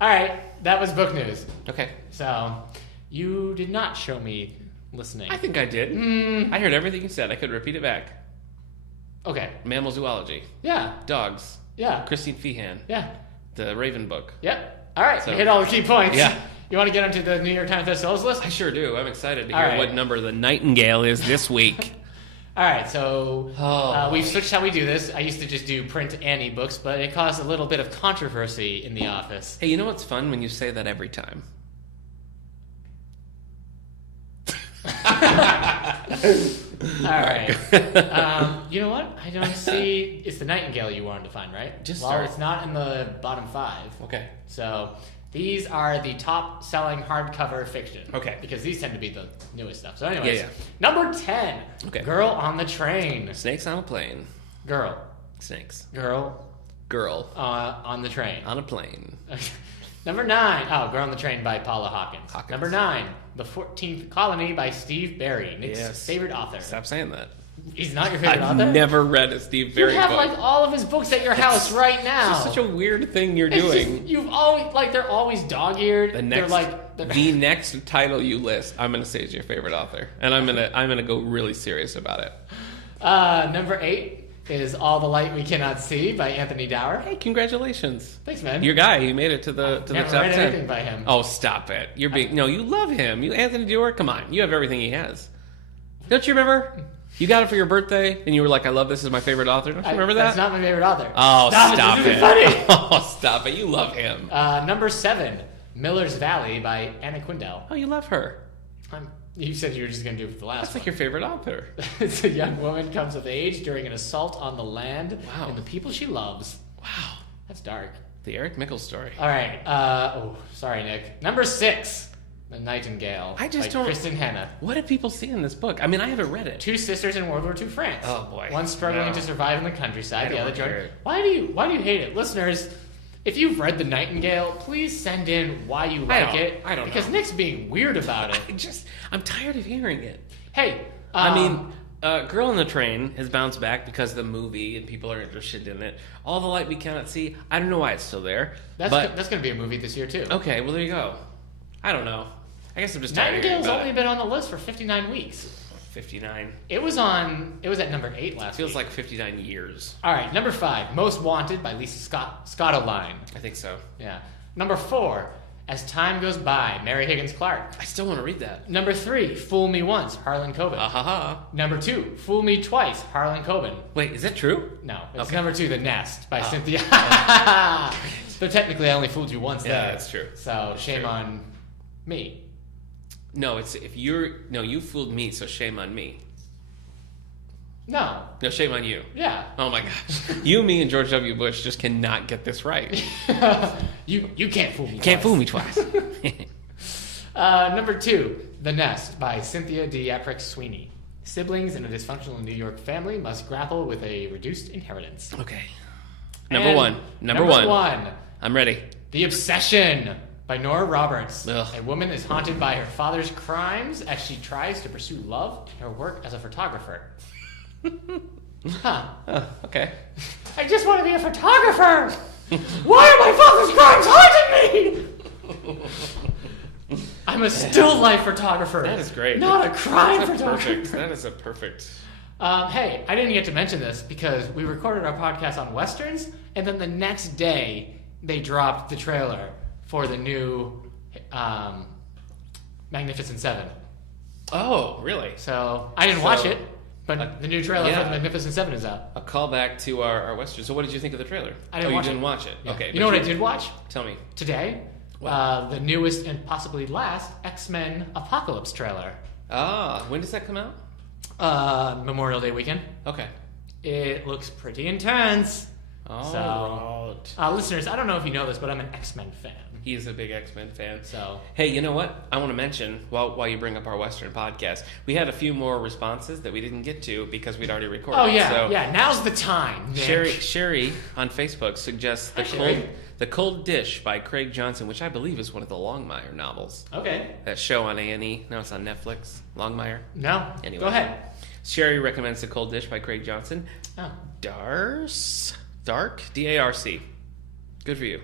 All right. That was book news. Okay. So, you did not show me listening. I think I did. I heard everything you said. I could repeat it back. Okay. Mammal zoology. Yeah. Dogs. Yeah. Christine Feehan. Yeah. The Raven book. Yep. All right. So, you hit all the key points. Yeah. You want to get onto the New York Times bestsellers list? I sure do. I'm excited to hear what number the Nightingale is this week. All right, so we've switched how we do this. I used to just do print and e-books, but it caused a little bit of controversy in the office. Hey, you know what's fun when you say that every time? All right. You know what? I don't see... It's the Nightingale you wanted to find, right? It's not in the bottom 5. Okay. So... These are the top-selling hardcover fiction. Okay. Because these tend to be the newest stuff. So anyways, number 10. Okay. Girl on the Train. Snakes on a plane. Girl. Snakes. Girl. On the train. On a plane. Number 9. Oh, Girl on the Train by Paula Hawkins. Number 9. The 14th Colony by Steve Berry. Nick's favorite author. Stop saying that. He's not your favorite author? I've never read a Steve Berry book. You have like all of his books at your house right now. It's just such a weird thing you're doing. You've always they're always dog-eared. The next title you list, I'm gonna say is your favorite author, and I'm gonna go really serious about it. Number 8 is All the Light We Cannot See by Anthony Dower. Hey, congratulations! Thanks, man. Your guy, you made it to the top 10. Never read anything by him. Oh, stop it! You love him. You Anthony Dower. Come on, you have everything he has. Don't you remember? You got it for your birthday, and you were like, I love this as my favorite author. Don't you remember that? That's not my favorite author. Oh, stop it. This is funny. Oh, stop it. You love him. Number 7, Miller's Valley by Anna Quindell. Oh, you love her. You said you were just going to do it for the last That's like your favorite author. It's a young woman comes of age during an assault on the land and the people she loves. Wow. That's dark. The Eric Mickles story. All right. Sorry, Nick. Number 6. The Nightingale by Kristen Hanna. What did people see in this book? I mean, I haven't read it. 2 sisters in World War II France. Oh boy. One struggling to survive in the countryside, the other joined. Why do you hate it? Listeners, if you've read The Nightingale, please send in why you like it. I don't know. Because Nick's being weird about it. I'm tired of hearing it. Hey, I mean, Girl on the Train has bounced back because of the movie and people are interested in it. All the Light We Cannot See, I don't know why it's still there. That's going to be a movie this year, too. Okay, well, there you go. I don't know. I guess I'm just tired of hearing Nightingale's about only it. been on the list for 59 weeks. 59. It was at number 8 last Feels week. like 59 years. All right, number 5, Most Wanted by Lisa Scottoline. I think so. Yeah. Number 4, As Time Goes By, Mary Higgins Clark. I still want to read that. Number 3, Fool Me Once, Harlan Coben. Number 2, Fool Me Twice, Harlan Coben. Wait, is that true? No, it's Okay. number 2, The Nest by Cynthia. But technically, I only fooled you once. Yeah, there. that's true. So That's shame true. on me. No, you fooled me, so shame on me. No. No, shame on you. Yeah. Oh my gosh. You, me, and George W. Bush just cannot get this right. You can't fool me. You can't twice. fool me twice. Number 2, The Nest by Cynthia D'Aprix Sweeney. Siblings in a dysfunctional New York family must grapple with a reduced inheritance. Okay. And Number one. 1. I'm ready. The Obsession by Nora Roberts. Ugh. A woman is haunted by her father's crimes as she tries to pursue love in her work as a photographer. Huh. Okay. I just want to be a photographer! Why are my father's crimes haunting me? I'm a still life photographer. That is great. Not a crime That's photographer. perfect. That is a perfect. Hey, I didn't get to mention this because we recorded our podcast on Westerns, and then the next day they dropped the trailer for the new Magnificent Seven. Oh, really? So I didn't watch it, but the new trailer for yeah. the Magnificent Seven is out. A callback to our Western. So what did you think of the trailer? I didn't watch you it. didn't watch it. Yeah. Okay. You know what I did watch Tell me. today? What? The newest and possibly last X-Men Apocalypse trailer. When does that come out? Memorial Day weekend. Okay. It looks pretty intense. Oh. Listeners, I don't know if you know this, but I'm an X-Men fan. He is a big X-Men fan. So, hey, you know what? I want to mention, while you bring up our Western podcast, we had a few more responses that we didn't get to because we'd already recorded. oh yeah, So yeah. Now's the time. Nick. Sherry on Facebook suggests the Cold Dish by Craig Johnson, which I believe is one of the Longmire novels. Okay. That show on A&E. Now it's on Netflix. Longmire. No. Anyway. Go ahead. Sherry recommends The Cold Dish by Craig Johnson. Oh. Dark? D-A-R-C. Good for you.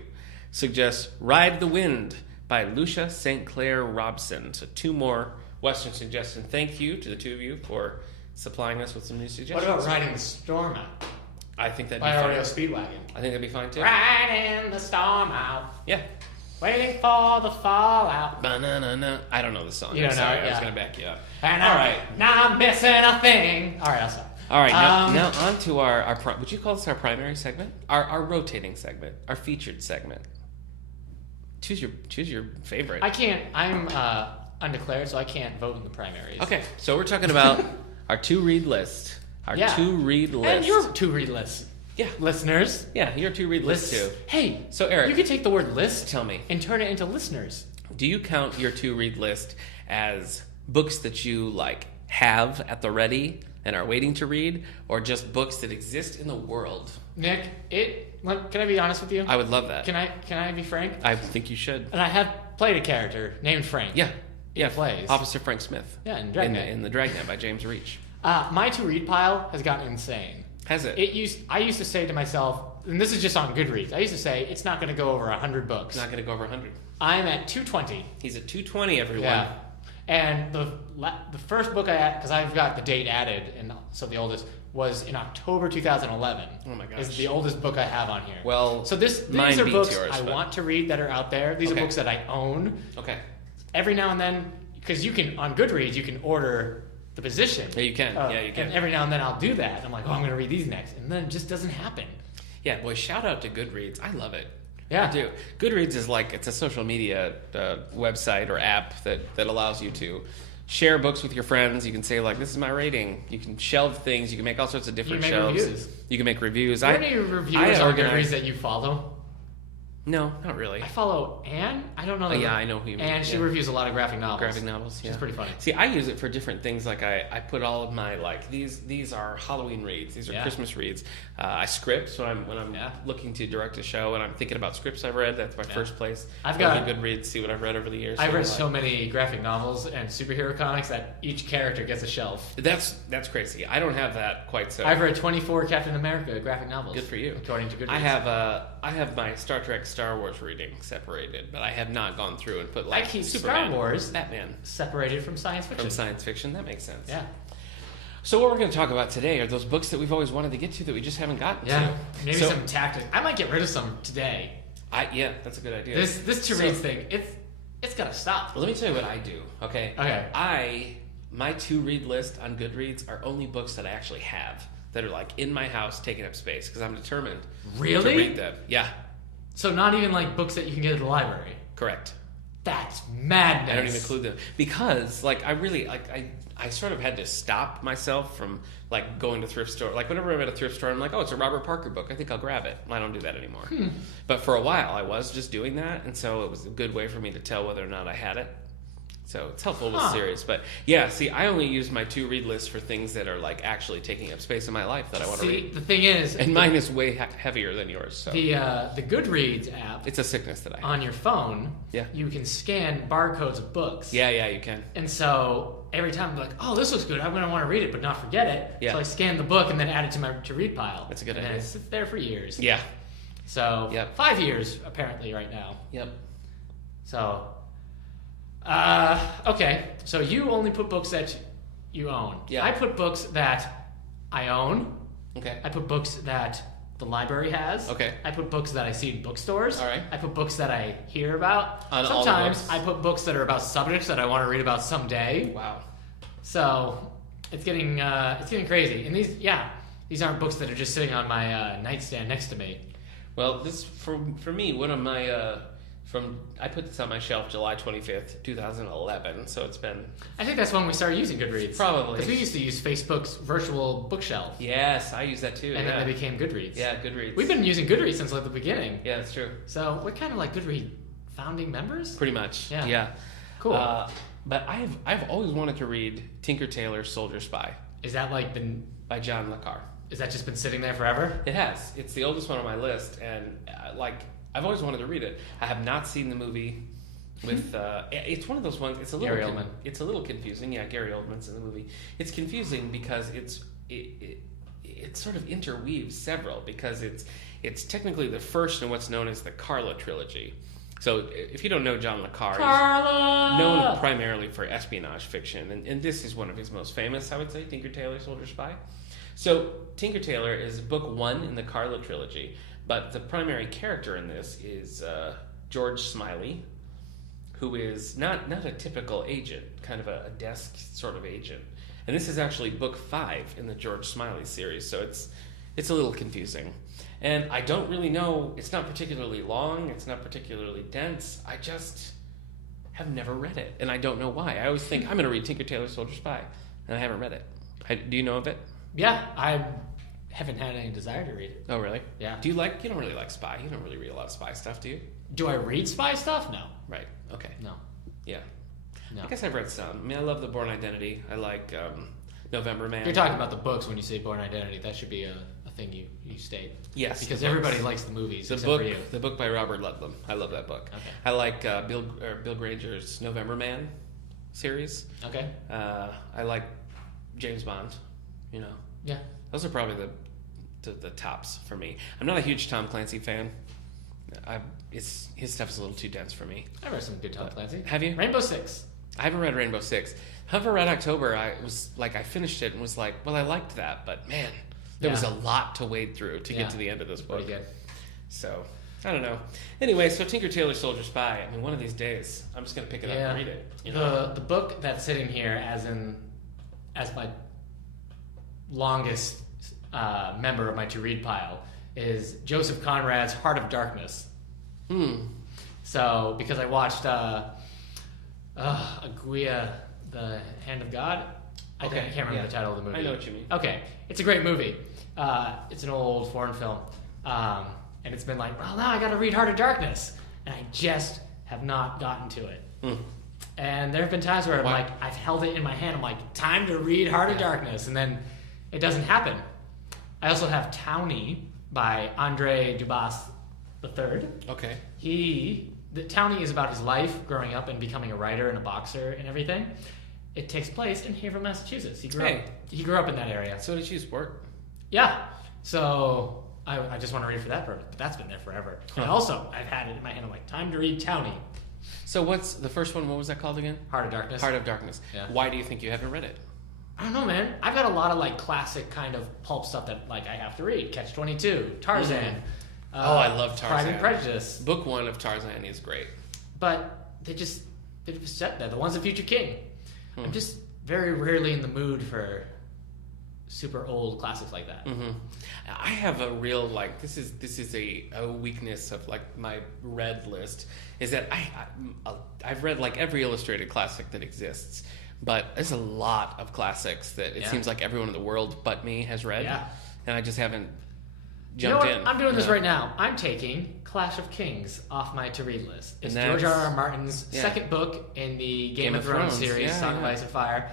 Suggests Ride the Wind by Lucia St. Clair Robson. So 2 more Western suggestions. Thank you to the 2 of you for supplying us with some new suggestions. What about Riding the Storm Out I think that'd be by fine. REO Speedwagon? I think that'd be fine too. Riding the storm out, Yeah. waiting for the fallout. Ba-na-na-na. I don't know the song. You I'm don't know sorry. it, I was yeah. going to back you up. And All right. now I'm missing a thing. All right, I'll stop. All right, now on to our would you call this our primary segment? Our rotating segment, our featured segment. Choose your favorite. I can't. I'm undeclared, so I can't vote in the primaries. Okay, so we're talking about our 2-read list. Our 2-read list. And your 2-read list. Yeah. Listeners. Yeah, your 2-read list too. Hey, So Eric, you could take the word list tell me, and turn it into listeners. do you count your 2-read list as books that you have at the ready and are waiting to read, or just books that exist in the world? Nick, can I be honest with you? I would love that. Can I be frank? I think you should. And I have played a character named Frank. Yeah. Yeah, plays. Officer Frank Smith. Yeah, in Dragnet. In the Dragnet by James Reach. My to-read pile has gotten insane. Has it? I used to say to myself, and this is just on Goodreads, I used to say, it's not going to go over 100 books. It's not going to go over 100. I'm at 220. He's at 220, everyone. Yeah. And the first book because I've got the date added, and so the oldest was in October 2011. Oh my gosh. Is the oldest book I have on here. Well, so these mine are beats books yours, I but- want to read that are out there. These are books that I own. Okay. Every now and then, because you can, on Goodreads, you can order the position. Yeah, you can. Yeah, you can. And every now and then I'll do that. I'm like, I'm going to read these next. And then it just doesn't happen. Yeah, boy, shout out to Goodreads. I love it. Yeah. I do. Goodreads is it's a social media website or app that allows you to share books with your friends. You can say, this is my rating. You can shelve things. You can make all sorts of different You can make shelves. reviews. You can make reviews. Are there any reviewers on Goodreads that you follow? No, not really. I follow Anne. I don't know. Yeah, I know who you mean. And she reviews a lot of graphic novels. Graphic novels, yeah. She's pretty funny. See, I use it for different things. Like I put all of my these are Halloween reads. These are Christmas reads. I script when I'm looking to direct a show and I'm thinking about scripts I've read. That's my first place. I've got Goodreads. See what I've read over the years. I've read so many graphic novels and superhero comics that each character gets a shelf. That's crazy. I don't have that quite so. I've read 24 Captain America graphic novels. Good for you. According to Goodreads. I have my Star Trek, Star Wars reading separated, but I have not gone through and put like I keep Superman, Star Wars, Batman separated from science fiction. From science fiction, that makes sense. Yeah. So what we're going to talk about today are those books that we've always wanted to get to that we just haven't gotten to. Maybe some tactics. I might get rid of some today. That's a good idea. This to reads thing, it's got to stop. Well, let me tell you what I do. Okay. My to read list on Goodreads are only books that I actually have that are like in my house taking up space because I'm determined to read them. Yeah. So not even like books that you can get at the library. Correct. That's madness. I don't even include them because like I really like I sort of had to stop myself from like going to thrift store. Like whenever I'm at a thrift store, I'm like, oh, it's a Robert Parker book. I think I'll grab it. I don't do that anymore. But for a while, I was just doing that, and so it was a good way for me to tell whether or not I had it. So it's helpful with series. But yeah, see, I only use my to read list for things that are like actually taking up space in my life that I want to read. The thing is, and mine is way heavier than yours. So the Goodreads app, it's a sickness that I have on your phone. Yeah, you can scan barcodes of books. Yeah, you can. And so every time I'm like, oh, this looks good, I'm gonna want to read it, but not forget it. Yeah. So I scan the book and then add it to my to read pile. That's a good idea. And it sits there for years. Yeah. So 5 years apparently right now. Yep. So. Okay, so you only put books that you own. Yeah. I put books that I own. Okay. I put books that the library has. Okay. I put books that I see in bookstores. All right. I put books that I hear about. On Sometimes I put books that are about subjects that I want to read about someday. Wow. So it's getting crazy. And these aren't books that are just sitting on my nightstand next to me. Well, this for me, one of my I put this on my shelf July 25th, 2011, so it's been... I think that's when we started using Goodreads. Probably. Because we used to use Facebook's virtual bookshelf. Yes, I use that too. And then they became Goodreads. Yeah, Goodreads. We've been using Goodreads since like the beginning. Yeah, that's true. So we're kind of like Goodreads founding members? Pretty much. Yeah. Cool. But I've always wanted to read Tinker Tailor Soldier Spy. Is that like been... By John le Carré. Has that just been sitting there forever? It has. It's the oldest one on my list, and I've always wanted to read it. I have not seen the movie with... it's one of those ones... It's a little... Gary Oldman. It's a little confusing. Yeah, Gary Oldman's in the movie. It's confusing because it sort of interweaves several, because it's technically the first in what's known as the Carla trilogy. So if you don't know John le Carré, he's known primarily for espionage fiction, and this is one of his most famous, I would say, Tinker Tailor Soldier Spy. So Tinker Tailor is book one in the Carla trilogy, but the primary character in this is George Smiley, who is not a typical agent, kind of a desk sort of agent. And this is actually book 5 in the George Smiley series, so it's a little confusing. And I don't really know, it's not particularly long, it's not particularly dense, I just have never read it, and I don't know why. I always think, I'm going to read Tinker Tailor Soldier Spy, and I haven't read it. Do you know of it? Yeah, I haven't had any desire to read it. Oh, really? Yeah. You don't really like spy? You don't really read a lot of spy stuff, do you? Do I read spy stuff? No. Right, okay. No. Yeah. No. I guess I've read some. I mean, I love The Bourne Identity. I like November Man. You're talking about the books when you say Bourne Identity. That should be a thing you state. Yes. Because everybody likes the movies except for you. The book by Robert Ludlum. I love that book. Okay. I like Bill Granger's November Man series. Okay. I like James Bond, you know. Yeah. Those are probably the tops for me. I'm not a huge Tom Clancy fan. His stuff's a little too dense for me. I've read some good Tom Clancy. Have you? Rainbow Six. I haven't read Rainbow Six. However, Red October, I finished it and was like, well, I liked that, but man, there was a lot to wade through to get to the end of this book. Pretty good. So, I don't know. Anyway, so Tinker Tailor Soldier Spy. I mean, one of these days, I'm just going to pick it up and read it. You know? The book that's sitting here as my longest member of my to-read pile is Joseph Conrad's Heart of Darkness. So, because I watched Aguia, The Hand of God. I can't remember the title of the movie. I know what you mean. Okay. It's a great movie. It's an old foreign film. and it's been like, well, now I got to read Heart of Darkness, and I just have not gotten to it. And there have been times where I'm like, I've held it in my hand. I'm like, time to read Heart of Darkness, and then it doesn't happen. I also have Townie by Andre Dubas III. Okay. Townie is about his life growing up and becoming a writer and a boxer and everything. It takes place in Haverhill, Massachusetts. He grew up in that area. So did you sport? Yeah. So I just want to read for that purpose, but that's been there forever. And also, I've had it in my hand. I'm like, time to read Townie. So what's the first one? What was that called again? Heart of Darkness. Heart of Darkness. Yeah. Why do you think you haven't read it? I don't know, man. I've got a lot of like classic kind of pulp stuff that like I have to read. Catch-22, Tarzan. I love Tarzan. Pride and Prejudice. Book 1 of Tarzan is great. But they're set there. The One's a Future King. I'm just very rarely in the mood for super old classics like that. I have a real like this is a weakness of like my read list is that I've read like every illustrated classic that exists, but there's a lot of classics that it seems like everyone in the world but me has read, and I just haven't jumped in. I'm doing this right now. I'm taking Clash of Kings off my to-read list. It's George R.R. Martin's second book in the Game of Thrones series, Song of Ice and Fire.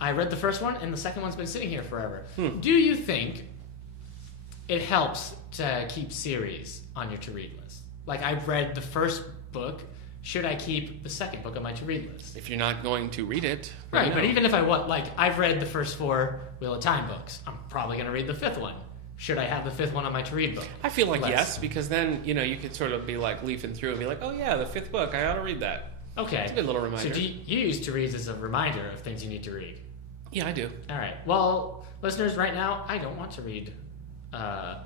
I read the first one, and the second one's been sitting here forever. Do you think it helps to keep series on your to-read list? Like, I've read the first book. Should I keep the second book on my to-read list? If you're not going to read it. Right, but even if I want, like, I've read the first 4 Wheel of Time books. I'm probably going to read the 5th one. Should I have the 5th one on my to-read book? I feel like yes, because then, you could sort of be like leafing through and be like, oh yeah, the 5th book, I ought to read that. Okay. It's a good little reminder. So do you use to-reads as a reminder of things you need to read? Yeah, I do. All right. Well, listeners, right now, I don't want to read Clash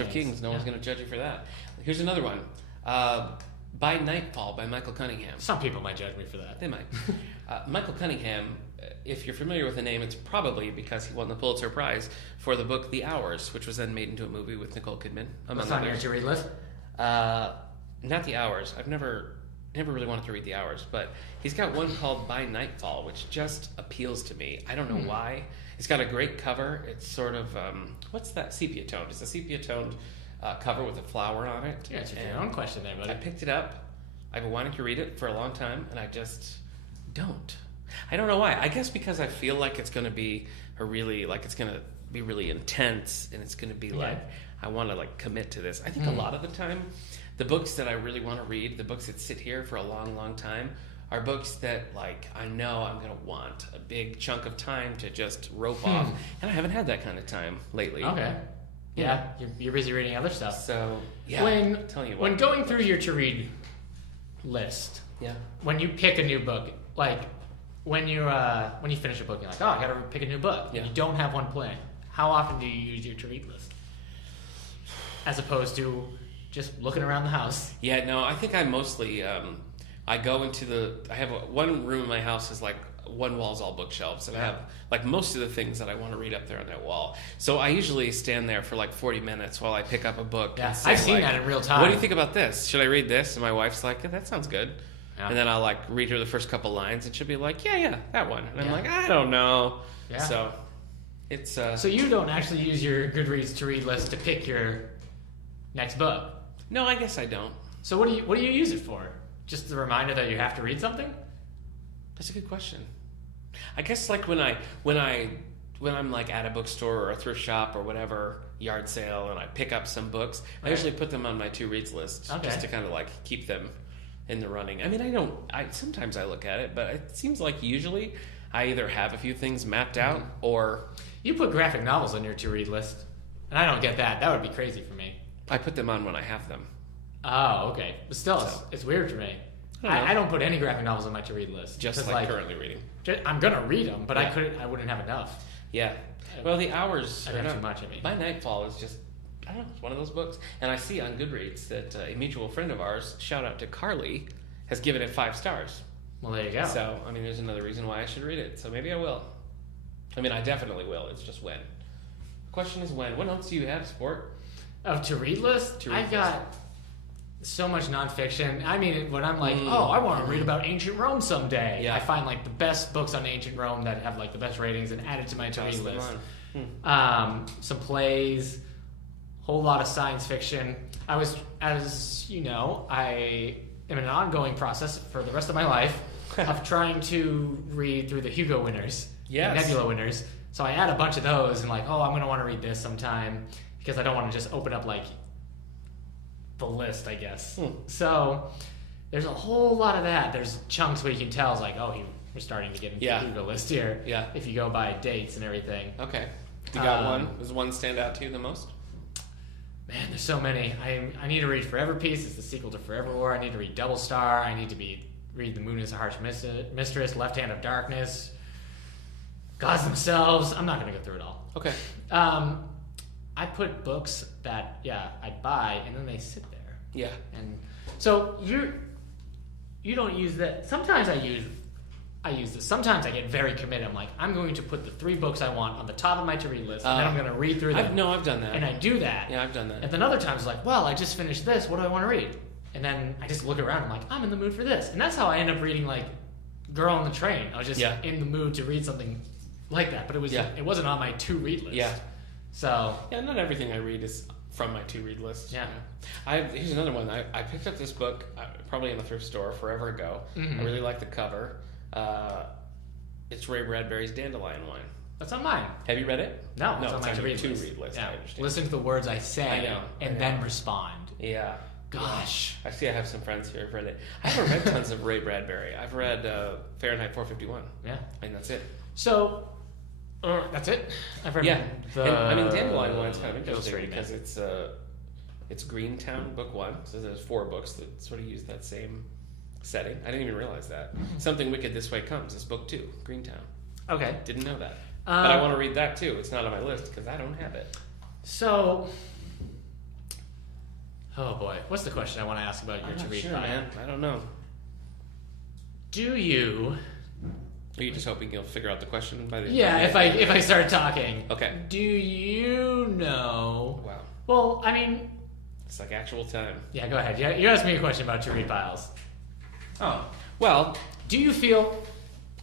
of Kings. No one's going to judge you for that. Here's another one. By Nightfall by Michael Cunningham. Some people might judge me for that. They might. Michael Cunningham, if you're familiar with the name, it's probably because he won the Pulitzer Prize for the book The Hours, which was then made into a movie with Nicole Kidman. What's on your to-read list? Not The Hours. I've never really wanted to read The Hours, but he's got one called By Nightfall, which just appeals to me. I don't know why. It's got a great cover. It's sort of, what's that? Sepia-toned. It's a sepia-toned cover with a flower on it. Yeah, it's your own question there, buddy. I picked it up. I've been wanting to read it for a long time, and I just don't. I don't know why. I guess because I feel like it's going to be it's going to be really intense, and it's going to be like, I want to like commit to this. I think a lot of the time, the books that I really want to read, the books that sit here for a long, long time, are books that like I know I'm going to want a big chunk of time to just rope off, and I haven't had that kind of time lately. Okay. Yeah, you're busy reading other stuff. So when going through your to-read list, when you pick a new book, like when you finish a book, you're like, oh, I got to pick a new book. And you don't have one planned. How often do you use your to-read list, as opposed to just looking around the house? Yeah, no, I think I mostly I go into I have one room in my house is like one wall's all bookshelves, and I have like most of the things that I want to read up there on that wall. So I usually stand there for like 40 minutes while I pick up a book. Yeah, I've seen that in real time. What do you think about this? Should I read this? And my wife's like, yeah, that sounds good. Yeah. And then I'll like read her the first couple lines, and she'll be like, yeah, that one. And I'm like, I don't know. Yeah. So it's So you don't actually use your Goodreads to read list to pick your next book? No, I guess I don't. So what do you use it for? Just the reminder that you have to read something? That's a good question. I guess like when I'm like at a bookstore or a thrift shop or whatever, yard sale, and I pick up some books, I usually put them on my to-reads list just to kind of like keep them in the running. I mean, sometimes I look at it, but it seems like usually I either have a few things mapped out or... You put graphic novels on your to-read list, and I don't get that. That would be crazy for me. I put them on when I have them. Oh, okay. But still, it's weird for me. I don't put any graphic novels on my to-read list. Just like currently reading. I'm going to read them, but I wouldn't have enough. Yeah. Well, The Hours... I have too much, I mean. By Nightfall is just... I don't know, it's one of those books. And I see on Goodreads that a mutual friend of ours, shout out to Carly, has given it 5 stars. Well, there you go. So, I mean, there's another reason why I should read it. So maybe I will. I mean, I definitely will. It's just when. The question is when. What else do you have, Sport? Oh, to-read list? I've got so much nonfiction. I mean, when I'm like, I want to read about ancient Rome someday, I find like the best books on ancient Rome that have like the best ratings and add it to my to-read list. Some plays, whole lot of science fiction. As you know, I am in an ongoing process for the rest of my life of trying to read through the Hugo winners, Nebula winners. So I add a bunch of those and like, I'm going to want to read this sometime because I don't want to just open up like the list, I guess. So there's a whole lot of that. There's chunks where you can tell it's like, we're starting to get into the Hugo list here. Yeah. If you go by dates and everything. Okay. You got one? Does one stand out to you the most? Man, there's so many. I need to read Forever Peace. It's the sequel to Forever War. I need to read Double Star. I need to read The Moon is a Harsh Mistress, Left Hand of Darkness, Gods Themselves. I'm not going to go through it all. Okay. I put books that, I'd buy, and then they sit there. Yeah. And so you don't use that. Sometimes I use this. Sometimes I get very committed. I'm like, I'm going to put the 3 books I want on the top of my to-read list, and then I'm going to read through them. I've done that. And I do that. Yeah, I've done that. And then other times, like, well, I just finished this. What do I want to read? And then I just look around. I'm like, I'm in the mood for this. And that's how I end up reading, like, Girl on the Train. I was just in the mood to read something like that. But it wasn't on my to-read list. Yeah. So. Yeah, not everything I read is from my to-read list. Yeah. Here's another one. I picked up this book probably in the thrift store forever ago. Mm-hmm. I really like the cover. It's Ray Bradbury's Dandelion Wine. That's on mine. Have you read it? No, it's on my to-read list. Yeah. I understand. Listen to the words I say and then respond. Yeah. Gosh. I see I have some friends here who've read it. I haven't read tons of Ray Bradbury. I've read Fahrenheit 451. Yeah. And that's it. So, that's it? I've read Dandelion Wine's kind of interesting because it's Greentown, book 1. So there's 4 books that sort of use that same setting. I didn't even realize that. Something Wicked This Way Comes is book 2, Greentown. Okay. Didn't know that. But I want to read that too. It's not on my list because I don't have it. So, oh boy, what's the question I want to ask about your to-read pile? Man. I don't know. Do you? Are you just hoping you'll figure out the question by the? Yeah, if I start talking. Okay. Do you know? Wow. Well, I mean, it's like actual time. Yeah, go ahead. Yeah, you asked me a question about to-read piles. Oh, well, do you feel?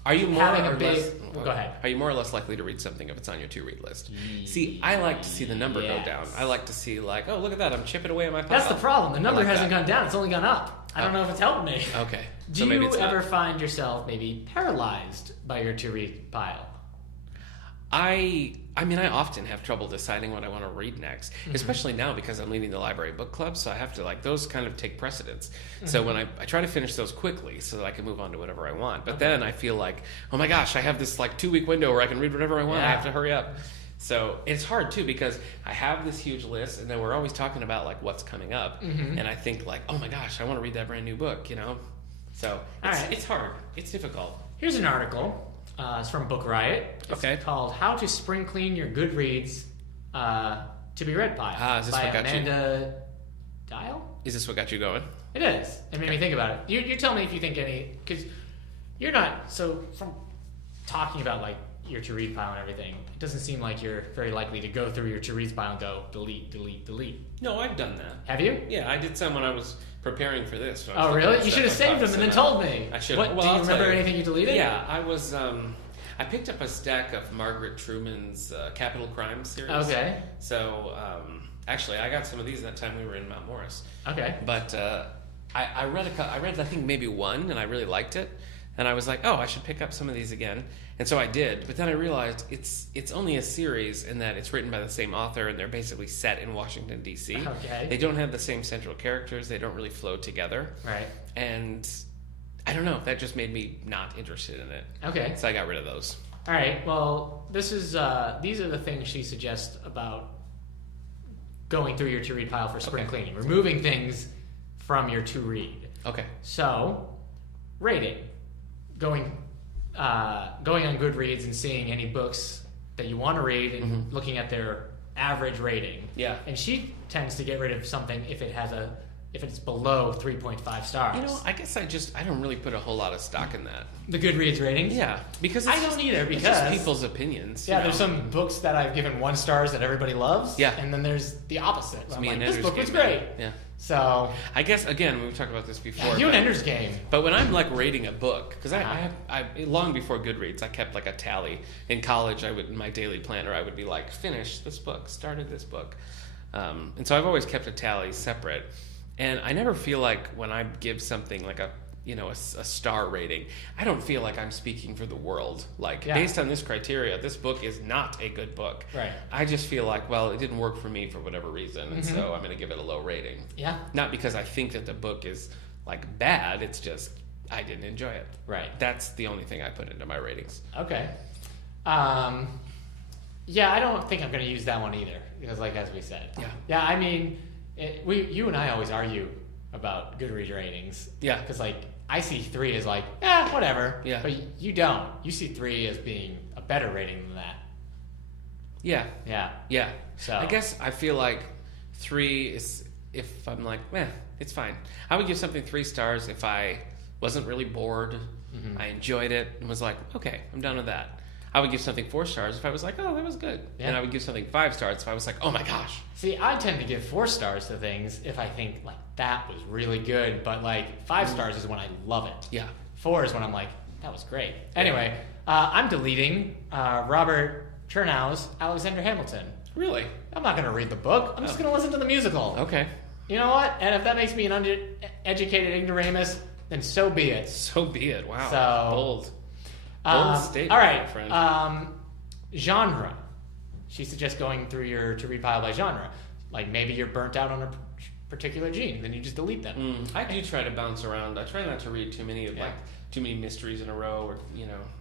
Are you more or less? Go ahead. Are you more or less likely to read something if it's on your to-read list? See, I like to see the number go down. I like to see like, oh, look at that, I'm chipping away at my pile. That's the problem. The number hasn't gone down; it's only gone up. I don't know if it's helping me. Okay. Do you ever find yourself maybe paralyzed by your to-read pile? I mean, I often have trouble deciding what I want to read next, especially now because I'm leading the library book club, so I have to, those kind of take precedence. So when I try to finish those quickly so that I can move on to whatever I want. But then I feel like, oh my gosh, I have this 2-week window where I can read whatever I want. I have to hurry up. So it's hard too because I have this huge list and then we're always talking about what's coming up. And I think oh my gosh, I want to read that brand new book, So it's hard. It's difficult. Here's an article. It's from Book Riot. It's called "How to Spring Clean Your Goodreads to Be Read Pile" is this by what got Amanda Dial. Is this what got you going? It is. It made me think about it. You tell me if you think because you're not from talking about your to-read pile and everything. It doesn't seem like you're very likely to go through your to-reads pile and go delete, delete, delete. No, I've done that. Have you? Yeah, I did some when I was preparing for this. Oh, really? You should have saved them and then told me. I should. Do you remember anything you deleted? Yeah, I was. I picked up a stack of Margaret Truman's Capital Crime series. Okay. So actually, I got some of these that time we were in Mount Morris. Okay. But I read I think maybe one, and I really liked it. And I was like, oh, I should pick up some of these again. And so I did. But then I realized it's only a series in that it's written by the same author and they're basically set in Washington, D.C. Okay. They don't have the same central characters. They don't really flow together. Right. And I don't know. That just made me not interested in it. Okay. So I got rid of those. All right. Well, these are the things she suggests about going through your to-read pile for spring cleaning. Removing things from your to-read. Okay. So, rating. Going on Goodreads and seeing any books that you want to read and looking at their average rating. Yeah. And she tends to get rid of something if it's below 3.5 stars. I guess I don't really put a whole lot of stock in that. The Goodreads ratings? Yeah. Because I don't either because it's just people's opinions. Yeah, there's some books that I've given 1 stars that everybody loves. Yeah. And then there's the opposite. It's me and this Ender's book Game, was great. Yeah. So I guess again we've talked about this before. You and Ender's Game. But when I'm rating a book, because I long before Goodreads, I kept a tally. In college, in my daily planner, I would be finish this book, started this book. And so I've always kept a tally separate. And I never feel like when I give something like a star rating, I don't feel like I'm speaking for the world. Like, based on this criteria, this book is not a good book. Right. I just feel like, well, it didn't work for me for whatever reason, and so I'm going to give it a low rating. Yeah. Not because I think that the book is, like, bad. It's just I didn't enjoy it. Right. That's the only thing I put into my ratings. Okay. Yeah, I don't think I'm going to use that one either, because, like, as we said. Yeah. Yeah, I mean, you and I always argue about Goodreads ratings. Yeah. Because, like, I see 3 as like, whatever. Yeah. But you don't. You see 3 as being a better rating than that. Yeah. Yeah. Yeah. So I guess I feel like 3 is, if I'm like, it's fine. I would give something 3 stars if I wasn't really bored, I enjoyed it, and was like, okay, I'm done with that. I would give something 4 stars if I was like, oh, that was good. Yeah. And I would give something 5 stars if I was like, oh my gosh. See, I tend to give 4 stars to things if I think, like, that was really good, but, like, 5 stars is when I love it. Yeah. 4 is when I'm like, that was great. Anyway, I'm deleting Robert Chernow's Alexander Hamilton. Really? I'm not going to read the book. I'm just going to listen to the musical. Okay. You know what? And if that makes me an uneducated ignoramus, then so be it. So be it. Wow. So, bold. Bold statement, all right. my friend. Genre. She suggests going through to repile by genre. Like, maybe you're burnt out on a particular gene, then you just delete them. I do try to bounce around. I try not to read too many mysteries in a row, or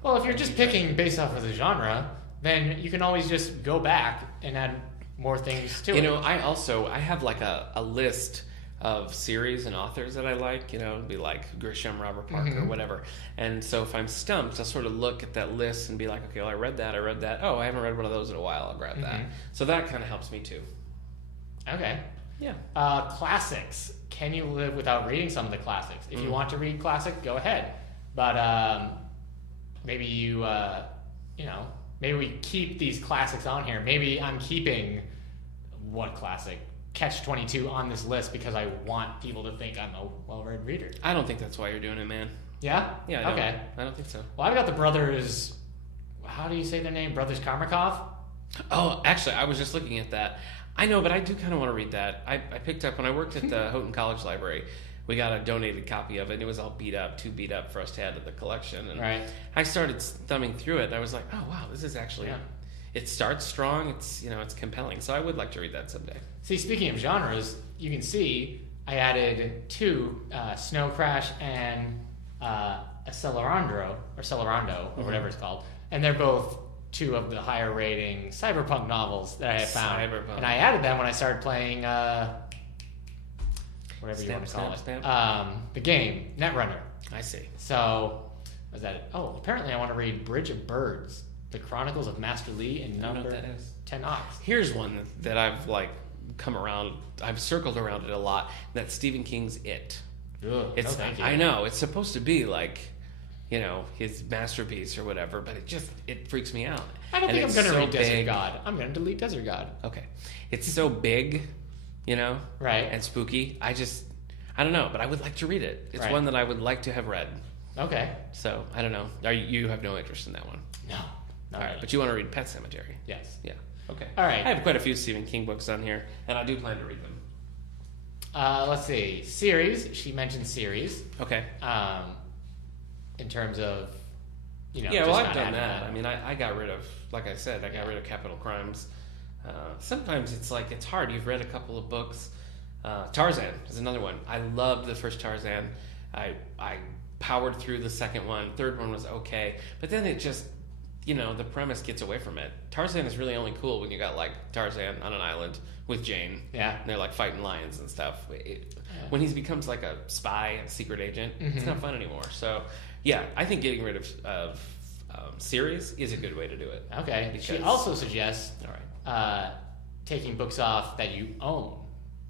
Well, if you're just picking based off of the genre, then you can always just go back and add more things to it. I have like a list of series and authors that I like, it'd be like Grisham, Robert Parker, whatever. And so if I'm stumped, I'll sort of look at that list and be like, okay, well, I read that. Oh, I haven't read one of those in a while. I'll grab that. So that kind of helps me too. Okay. Yeah. Classics. Can you live without reading some of the classics? If you want to read classic, go ahead. But maybe maybe we keep these classics on here. Maybe I'm keeping what classic? Catch-22 on this list because I want people to think I'm a well-read reader. I don't think that's why you're doing it, man. Yeah? Yeah. Okay. I don't think so. Well, I've got the brothers. How do you say their name? Brothers Karmakov? Oh, actually, I was just looking at that. I know, but I do kind of want to read that. I picked up when I worked at the Houghton College Library. We got a donated copy of it, and it was all beat up, too beat up for us to add to the collection. And right. I started thumbing through it, and I was like, oh wow, this is actually. Yeah. It starts strong. It's it's compelling. So I would like to read that someday. See, speaking of genres, you can see I added 2, Snow Crash and Accelerando or whatever it's called, and they're both 2 of the higher rating cyberpunk novels that I have found. Cyberpunk. And I added them when I started playing whatever you want to call it. The game Netrunner. I see. So was that? Oh, apparently I want to read Bridge of Birds. The Chronicles of Master Lee and number 10 Ox. Here's one that I've come around. I've circled around it a lot. That's Stephen King's It. Ugh, it's I know it's supposed to be like, his masterpiece or whatever, but it freaks me out. I don't think I'm going to read Desert God. I'm going to delete Desert God. Okay, it's so big, right, and spooky. I don't know, but I would like to read it. It's one that I would like to have read. Okay. So I don't know. You have no interest in that one? No. All right, but you want to read Pet Sematary? Yes. Yeah. Okay. All right. I have quite a few Stephen King books on here, and I do plan to read them. Let's see. Series. She mentioned series. Okay. In terms of, Yeah, well, I've done that. I mean, I got rid of, like I said, rid of Capital Crimes. Sometimes it's hard. You've read a couple of books. Tarzan is another one. I loved the first Tarzan. I powered through the second one. Third one was okay. But then it just... the premise gets away from it. Tarzan is really only cool when you got Tarzan on an island with Jane. Yeah. And they're fighting lions and stuff. When he becomes a spy, a secret agent, it's not fun anymore. So, yeah, I think getting rid of series is a good way to do it. Okay. Because, she also suggests taking books off that you own,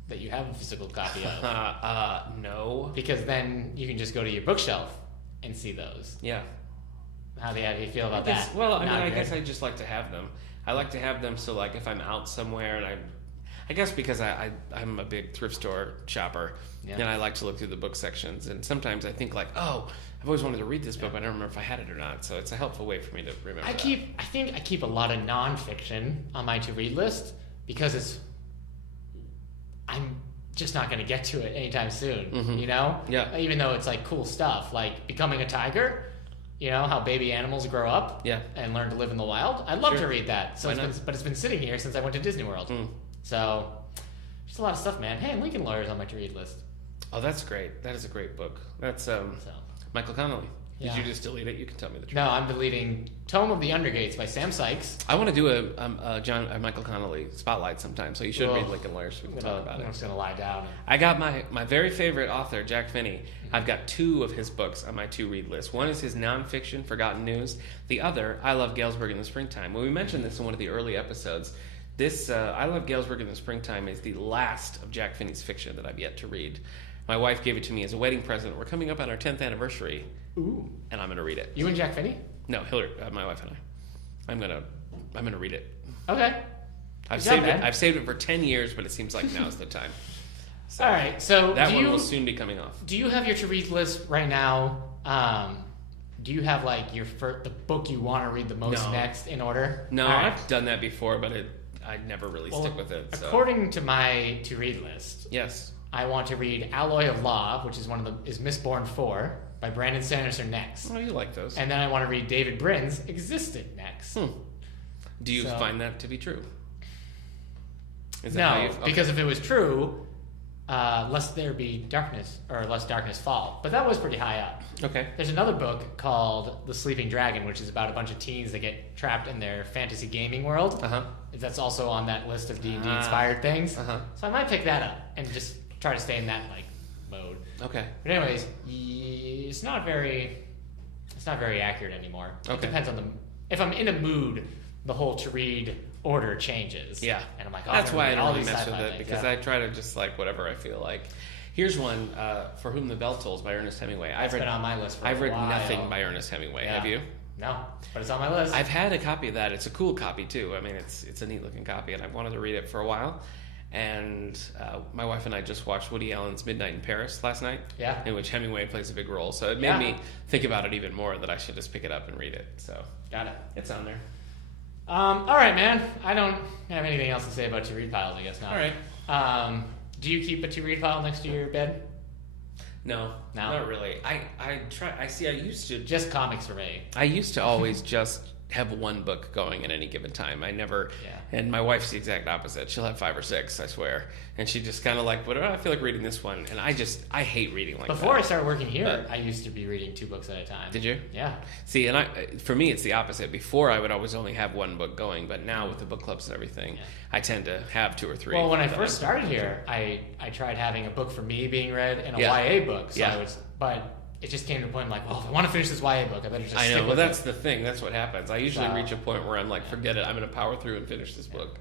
that you have a physical copy of. No. Because then you can just go to your bookshelf and see those. Yeah. How do you feel about that? Well, I guess I just like to have them. I like to have them so if I'm out somewhere and I guess because I'm a big thrift store shopper, and I like to look through the book sections, and sometimes I think oh, I've always wanted to read this book, but I don't remember if I had it or not. So it's a helpful way for me to remember. I think I keep a lot of nonfiction on my to read list because I'm just not going to get to it anytime soon, Mm-hmm. you know? Yeah. Even though it's like cool stuff, like becoming a tiger, you know, how baby animals grow up and learn to live in the wild. I'd love to read that. So but it's been sitting here since I went to Disney World. So just a lot of stuff, man. Hey, Lincoln Lawyer's on my to read list. Oh, that's great. That is a great book. That's Michael Connolly. Did you just delete it? You can tell me the truth. No, I'm deleting Tome of the Undergates by Sam Sykes. I want to do a Michael Connolly spotlight sometime, so you should read Lincoln Lawyer so we can talk about it. I'm just going to lie down. I got my very favorite author, Jack Finney. I've got 2 of his books on my to-read list. One is his nonfiction, Forgotten News. The other, I Love Galesburg in the Springtime. When we mentioned this in one of the early episodes, this I Love Galesburg in the Springtime is the last of Jack Finney's fiction that I've yet to read. My wife gave it to me as a wedding present. We're coming up on our 10th anniversary. Ooh. And I'm going to read it. You and Jack Finney? No, Hillary, my wife and I. I'm going to read it. Okay. I've saved it for 10 years, but it seems like now's the time. So all right. So that one will soon be coming off. Do you have your to read list right now? Do you have like the book you want to read the most next in order? No, I've done that before, but I never really stick with it. So. According to my to read list, yes, I want to read Alloy of Law, which is is Mistborn 4 by Brandon Sanderson next. Oh, you like those. And then I want to read David Brin's Existent next. Do you find that to be true? No, because if it was true, Lest There Be Darkness, or Lest Darkness Fall. But that was pretty high up. Okay. There's another book called The Sleeping Dragon, which is about a bunch of teens that get trapped in their fantasy gaming world. That's also on that list of D&D inspired things. So I might pick that up and just try to stay in that mode. Okay. But anyways, it's not very accurate anymore. It depends on if I'm in a mood, the whole to read order changes. Yeah. And I'm like, that's why I don't really mess with it, things, because I try to just whatever I feel like. Here's one, For Whom the Bell Tolls by Ernest Hemingway. It's been on my list for I've a read while. nothing by Ernest Hemingway. Have you? No, but it's on my list. I've had a copy of that. It's a cool copy too. I mean, it's a neat looking copy, and I've wanted to read it for a while. And my wife and I just watched Woody Allen's Midnight in Paris last night, in which Hemingway plays a big role. So it made me think about it even more, that I should just pick it up and read it. So got it. It's on there. All right, man. I don't have anything else to say about to read piles, I guess not. All right. Do you keep a to read pile next to your bed? No, not really. I try. I used to just comics for me. I used to always just have one book going at any given time. I never. Yeah. And my wife's the exact opposite. She'll have 5 or 6, I swear. And she just kind of whatever, I feel like reading this one. And I hate reading like that. Before I started working here, I used to be reading 2 books at a time. Did you? Yeah. See, and for me, it's the opposite. Before, I would always only have one book going, but now with the book clubs and everything, I tend to have 2 or 3. Well, when I first started here, I tried having a book for me being read and a YA book. So but it just came to a point if I want to finish this YA book, I better just stick with it. Well, that's the thing. That's what happens. I usually reach a point where I'm like, forget it. I'm going to power through and finish this book.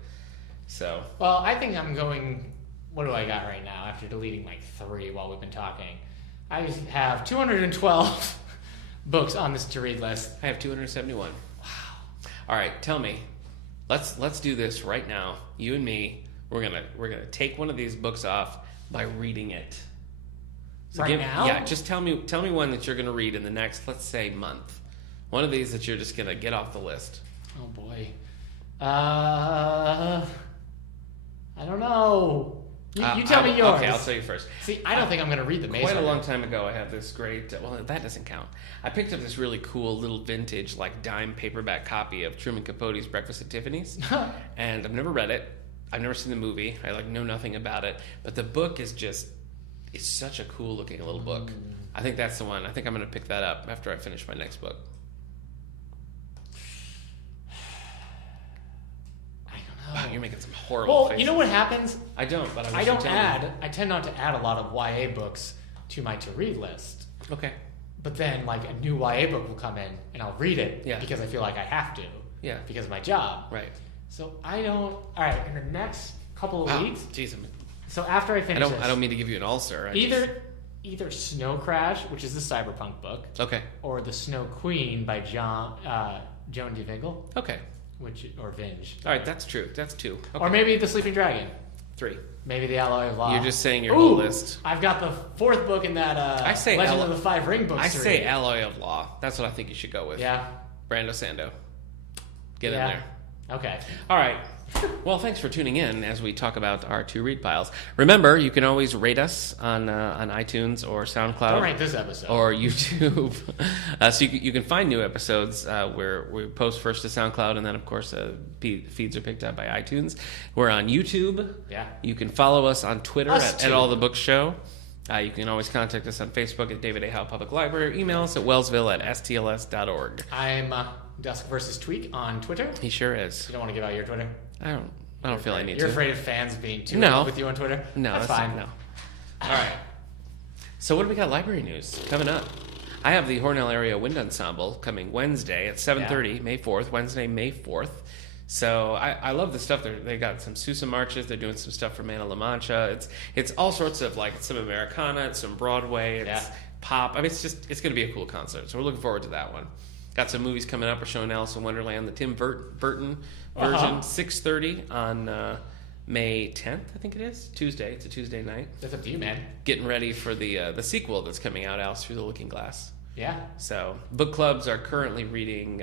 So. Well, I think I'm going. What do I got right now? After deleting 3 while we've been talking, I have 212 books on this to read list. I have 271. Wow. All right, tell me. Let's do this right now. You and me. We're gonna take one of these books off by reading it. So now? Yeah, just tell me one that you're gonna read in the next, let's say, month. One of these that you're just gonna get off the list. Oh boy. I don't know. You tell me yours. Okay, I'll tell you first. See, I don't think I'm going to read the Maze Quite Runner. a long time ago, I had this great... well, that doesn't count. I picked up this really cool little vintage, dime paperback copy of Truman Capote's Breakfast at Tiffany's. And I've never read it. I've never seen the movie. I know nothing about it. But the book is just... it's such a cool looking little book. I think that's the one. I think I'm going to pick that up after I finish my next book. Wow, you're making some horrible faces. You know what happens? I don't, but I tend not to add a lot of YA books to my to-read list. Okay. But then, a new YA book will come in, and I'll read it because I feel like I have to. Yeah. Because of my job. Right. So I don't... All right, in the next couple of weeks... Jeez. So after I finish this... I don't mean to give you an ulcer. Either Snow Crash, which is the cyberpunk book. Okay. Or The Snow Queen by Joan DeVingle. Okay. Or Vinge. All right, that's true. That's 2. Okay. Or maybe The Sleeping Dragon. 3. Maybe The Alloy of Law. You're just saying your whole list. I've got the 4th book in that Legend of the Five Ring book series. I say Alloy of Law. That's what I think you should go with. Yeah. Brando Sando. Get in there. Okay. All right. Well, thanks for tuning in as we talk about our 2 read piles. Remember, you can always rate us on iTunes or SoundCloud. Don't rate this episode. Or YouTube. So you can find new episodes where we post first to SoundCloud, and then, of course, feeds are picked up by iTunes. We're on YouTube. Yeah. You can follow us on Twitter at All the Books Show. You can always contact us on Facebook at David A. Howe Public Library. Email us at wellsville@stls.org. I'm Dusk vs. Tweak on Twitter. He sure is. You don't want to give out your Twitter? I don't feel I need to. You're afraid of fans being too in love with you on Twitter? No, that's fine. No. All right. So what do we got library news coming up? I have the Hornell Area Wind Ensemble coming Wednesday at 7:30, May 4th, Wednesday, May 4th. So I love the stuff. They got some Sousa marches. They're doing some stuff for Mana La Mancha. It's all sorts of like some Americana, it's some Broadway, it's pop. I mean, it's going to be a cool concert. So we're looking forward to that one. Got some movies coming up. We're showing Alice in Wonderland, the Tim Burton version, 6:30 on May 10th, I think it is. Tuesday. It's a Tuesday night. That's up to you, man. Getting ready for the sequel that's coming out, Alice Through the Looking Glass. Yeah. So book clubs are currently reading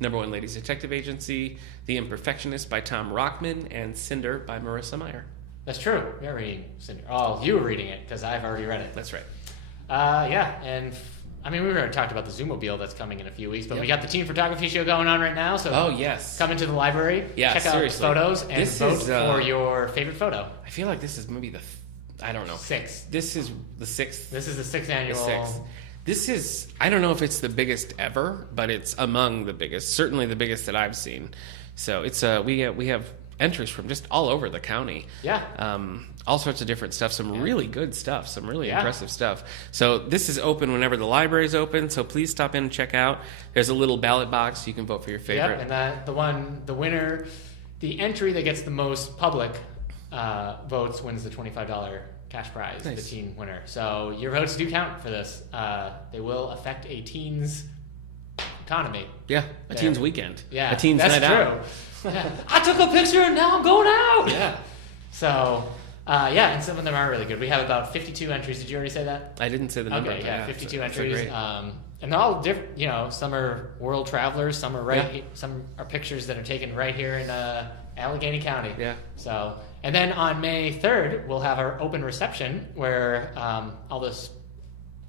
Number One Ladies Detective Agency, The Imperfectionist by Tom Rockman, and Cinder by Marissa Meyer. That's true. You're reading Cinder. Oh, you were reading it because I've already read it. That's right. Yeah, and I mean, we already talked about the Zoomobile that's coming in a few weeks, but we got the team photography show going on right now. So come into the library, check out photos, and vote for your favorite photo. I feel like this is maybe I don't know. Sixth. This is the sixth. This is the sixth annual. This is, I don't know if it's the biggest ever, but it's among the biggest. Certainly the biggest that I've seen. So it's we have entries from just all over the county. Yeah. All sorts of different stuff. Some really good stuff. Some really impressive stuff. So this is open whenever the library is open. So please stop in and check out. There's a little ballot box. You can vote for your favorite. Yep, and the winner, the entry that gets the most public votes wins the $25 cash prize, the teen winner. So your votes do count for this. They will affect a teen's economy. Yeah, a teen's weekend. Yeah, a teen's night out. I took a picture and now I'm going out. Yeah. So, and some of them are really good. We have about 52 entries. Did you already say that? I didn't say the number. Okay, 52 entries. And they're all different. Some are world travelers. Some are some are pictures that are taken right here in Allegheny County. Yeah. So. And then on May 3rd, we'll have our open reception where all the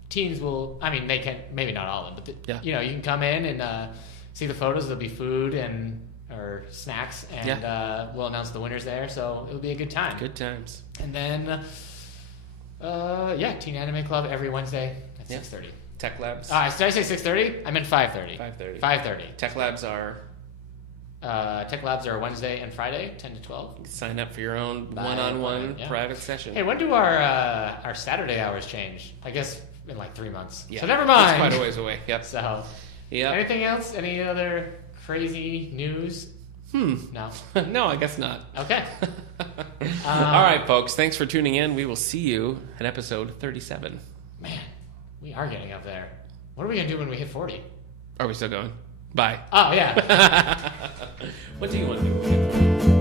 teens will, I mean, they can, maybe not all of them, but, you can come in and see the photos. There'll be food or snacks, and we'll announce the winners there. So it'll be a good time. Good times. And then, Teen Anime Club every Wednesday at 6:30. Tech Labs. Did I say 6:30? I meant 5:30. 5:30. Tech Labs are... Tech Labs are Wednesday and Friday, 10 to 12. You can sign up for your own one-on-one private session. Hey, when do our Saturday hours change? I guess in like 3 months. Yeah. So never mind. It's quite a ways away. Yep. So, anything else? Any other crazy news? No. No, I guess not. Okay. All right, folks. Thanks for tuning in. We will see you at episode 37. Man, we are getting up there. What are we going to do when we hit 40? Are we still going? Bye. Oh, yeah. What do you want to do?